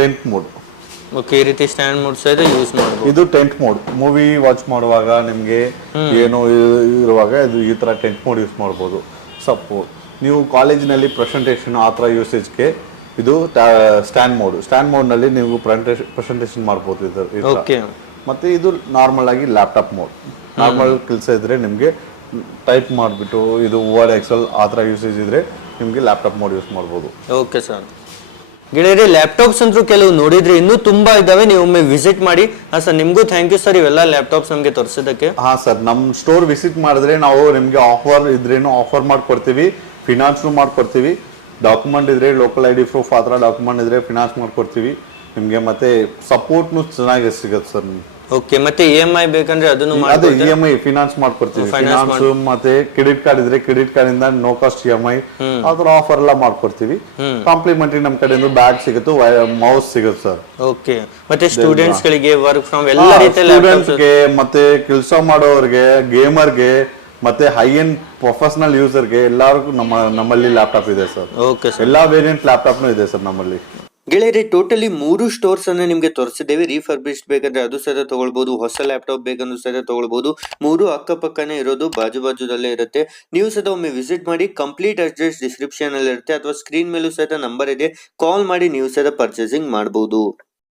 ಟೆಂಟ್ ಮೋಡ್. ಓಕೆ, ಈ ರೀತಿ ಸ್ಟ್ಯಾಂಡ್ ಮೋಡ್ ಸಹ ಯೂಸ್ ಮಾಡಬಹುದು. ಇದು ಟೆಂಟ್ ಮೋಡ್, ಮೂವಿ ವಾಚ್ ಮಾಡುವಾಗ ನಿಮ್ಗೆ ಏನೋ ಇರುವಾಗ ಇದು ಈ ತರ ಟೆಂಟ್ ಮೋಡ್ ಯೂಸ್ ಮಾಡಬಹುದು. ಸಪೋಸ್ ನೀವು ಕಾಲೇಜಿನಲ್ಲಿ ಪ್ರೆಸೆಂಟೇಷನ್ ಆ ತರ ಯೂಸೇಜ್ಗೆ ಇದು ಸ್ಟ್ಯಾಂಡ್ ಮೋಡ್ ನಲ್ಲಿ ನೀವು ಪ್ರೆಸೆಂಟೇಷನ್ ಮಾಡಬಹುದು. ಮತ್ತೆ ಇದು ನಾರ್ಮಲ್ ಆಗಿ ಲ್ಯಾಪ್ಟಾಪ್ ಮೋಡ್. ನಾರ್ಮಲ್ ಕೆಲಸ ಇದ್ರೆ ನಿಮ್ಗೆ ಟೈಪ್ ಮಾಡಿಬಿಟ್ಟು ಇದು ವರ್ಡ್ ಎಕ್ಸೆಲ್ ಆ ತರ ಯೂಸೇಜ್ ಇದ್ರೆ ನಿಮ್ಗೆ ಲ್ಯಾಪ್ಟಾಪ್ ಮೋಡ್ ಯೂಸ್ ಮಾಡಬಹುದು. ಓಕೆ ಸರ್, ಗೆಳೆಯರೆ ಲ್ಯಾಪ್ಟಾಪ್ಸ್ ಅಂತೂ ಕೆಲವು ನೋಡಿದ್ರೆ ಇನ್ನೂ ತುಂಬಾ ಇದಾವೆ, ನೀವು ಒಮ್ಮೆ ವಿಸಿಟ್ ಮಾಡಿ. ಸರ್, ನಿಮ್ಗೂ ಥ್ಯಾಂಕ್ ಯು ಸರ್ ಇವೆಲ್ಲ ಲ್ಯಾಪ್ಟಾಪ್ಸ್ ನಮ್ಗೆ ತೋರಿಸೋದಕ್ಕೆ. ಹಾ ಸರ್, ನಮ್ ಸ್ಟೋರ್ ವಿಸಿಟ್ ಮಾಡಿದ್ರೆ ನಾವು ನಿಮ್ಗೆ ಆಫರ್ ಇದ್ರೇನು ಆಫರ್ ಮಾಡ್ಕೊಡ್ತೀವಿ, ಫಿನಾನ್ಸ್ ಮಾಡ್ಕೊಡ್ತೀವಿ. ಡಾಕ್ಯುಮೆಂಟ್ ಇದ್ರೆ ಲೋಕಲ್ ID ಪ್ರೂಫ್ ಆ ಥರ ಡಾಕ್ಯುಮೆಂಟ್ ಇದ್ರೆ ಫಿನಾನ್ಸ್ ಮಾಡ್ಕೊಡ್ತೀವಿ ನಿಮ್ಗೆ. ಮತ್ತೆ ಸಪೋರ್ಟ್ನು ಚೆನ್ನಾಗಿ ಸಿಗುತ್ತೆ ಸರ್. ಓಕೆ, ಮತ್ತೆ EMI ಬೇಕಂದ್ರೆ ಅದನ್ನು ಅದೇ EMI ಫಿನಾನ್ಸ್ ಮಾಡ್ಕೊಡ್ತೀವಿ. ಫಿನಾನ್ಸ್ ಮತ್ತೆ ಕ್ರೆಡಿಟ್ ಕಾರ್ಡ್ ಇದ್ರೆ ಕ್ರೆಡಿಟ್ ಕಾರ್ಡ್ ಇಂದ ನೋ ಕಾಸ್ಟ್ EMI ಅದ್ರ ಆಫರ್ ಎಲ್ಲ ಮಾಡ್ಕೊಡ್ತೀವಿ. ಕಾಂಪ್ಲಿಮೆಂಟರಿ ನಮ್ ಕಡೆಯಿಂದ ಬ್ಯಾಗ್ ಸಿಗುತ್ತೆ, ಮೌಸ್ ಸಿಗುತ್ತೆ ಸರ್. ಓಕೆ, ಮತ್ತೆ ಸ್ಟೂಡೆಂಟ್ಸ್ ಗಳಿಗೆ ವರ್ಕ್ ಫ್ರಮ್ ಎಲ್ಲ ರೀತಿಯ ಸ್ಟೂಡೆಂಟ್ಸ್ಗೆ ಮತ್ತೆ ಕೆಲಸ ಮಾಡೋರಿಗೆ, ಗೇಮರ್ಗೆ ಮತ್ತೆ ಹೈ ಎಂಡ್ ಪ್ರೊಫೆಷನಲ್ ಯೂಸರ್ಗೆ ಎಲ್ಲರಿಗೂ ನಮ್ಮಲ್ಲಿ ಲ್ಯಾಪ್ಟಾಪ್ ಇದೆ ಸರ್. ಓಕೆ ಸರ್, ಎಲ್ಲಾ ವೇರಿಯಂಟ್ ಲ್ಯಾಪ್ಟಾಪ್ನು ಇದೆ ಸರ್ ನಮ್ಮಲ್ಲಿ. ಗೆಳೆಯರೆ, ಟೋಟಲಿ 3 ಸ್ಟೋರ್ಸ್ ಅನ್ನ ನಿಮ್ಗೆ ತೋರಿಸಿದ್ದೇವೆ. ರೀಫರ್ಬಿಶ್ಡ್ ಬೇಕಂದ್ರೆ ಅದು ಸಹ ತಗೊಳ್ಬಹುದು, ಹೊಸ ಲ್ಯಾಪ್ಟಾಪ್ ಬೇಕಂದ್ರೂ ಸಹ ತಗೊಳ್ಬಹುದು. 3 ಅಕ್ಕಪಕ್ಕನೇ ಇರೋದು, ಬಾಜುದಲ್ಲೇ ಇರುತ್ತೆ. ನೀವು ಸಹ ಒಮ್ಮೆ ವಿಸಿಟ್ ಮಾಡಿ. ಕಂಪ್ಲೀಟ್ ಅಡ್ರೆಸ್ ಡಿಸ್ಕ್ರಿಪ್ಷನ್ ಅಲ್ಲಿ ಇರುತ್ತೆ ಅಥವಾ ಸ್ಕ್ರೀನ್ ಮೇಲೂ ಸಹ ನಂಬರ್ ಇದೆ, ಕಾಲ್ ಮಾಡಿ ನೀವು ಸಹ ಪರ್ಚೇಸಿಂಗ್ ಮಾಡಬಹುದು.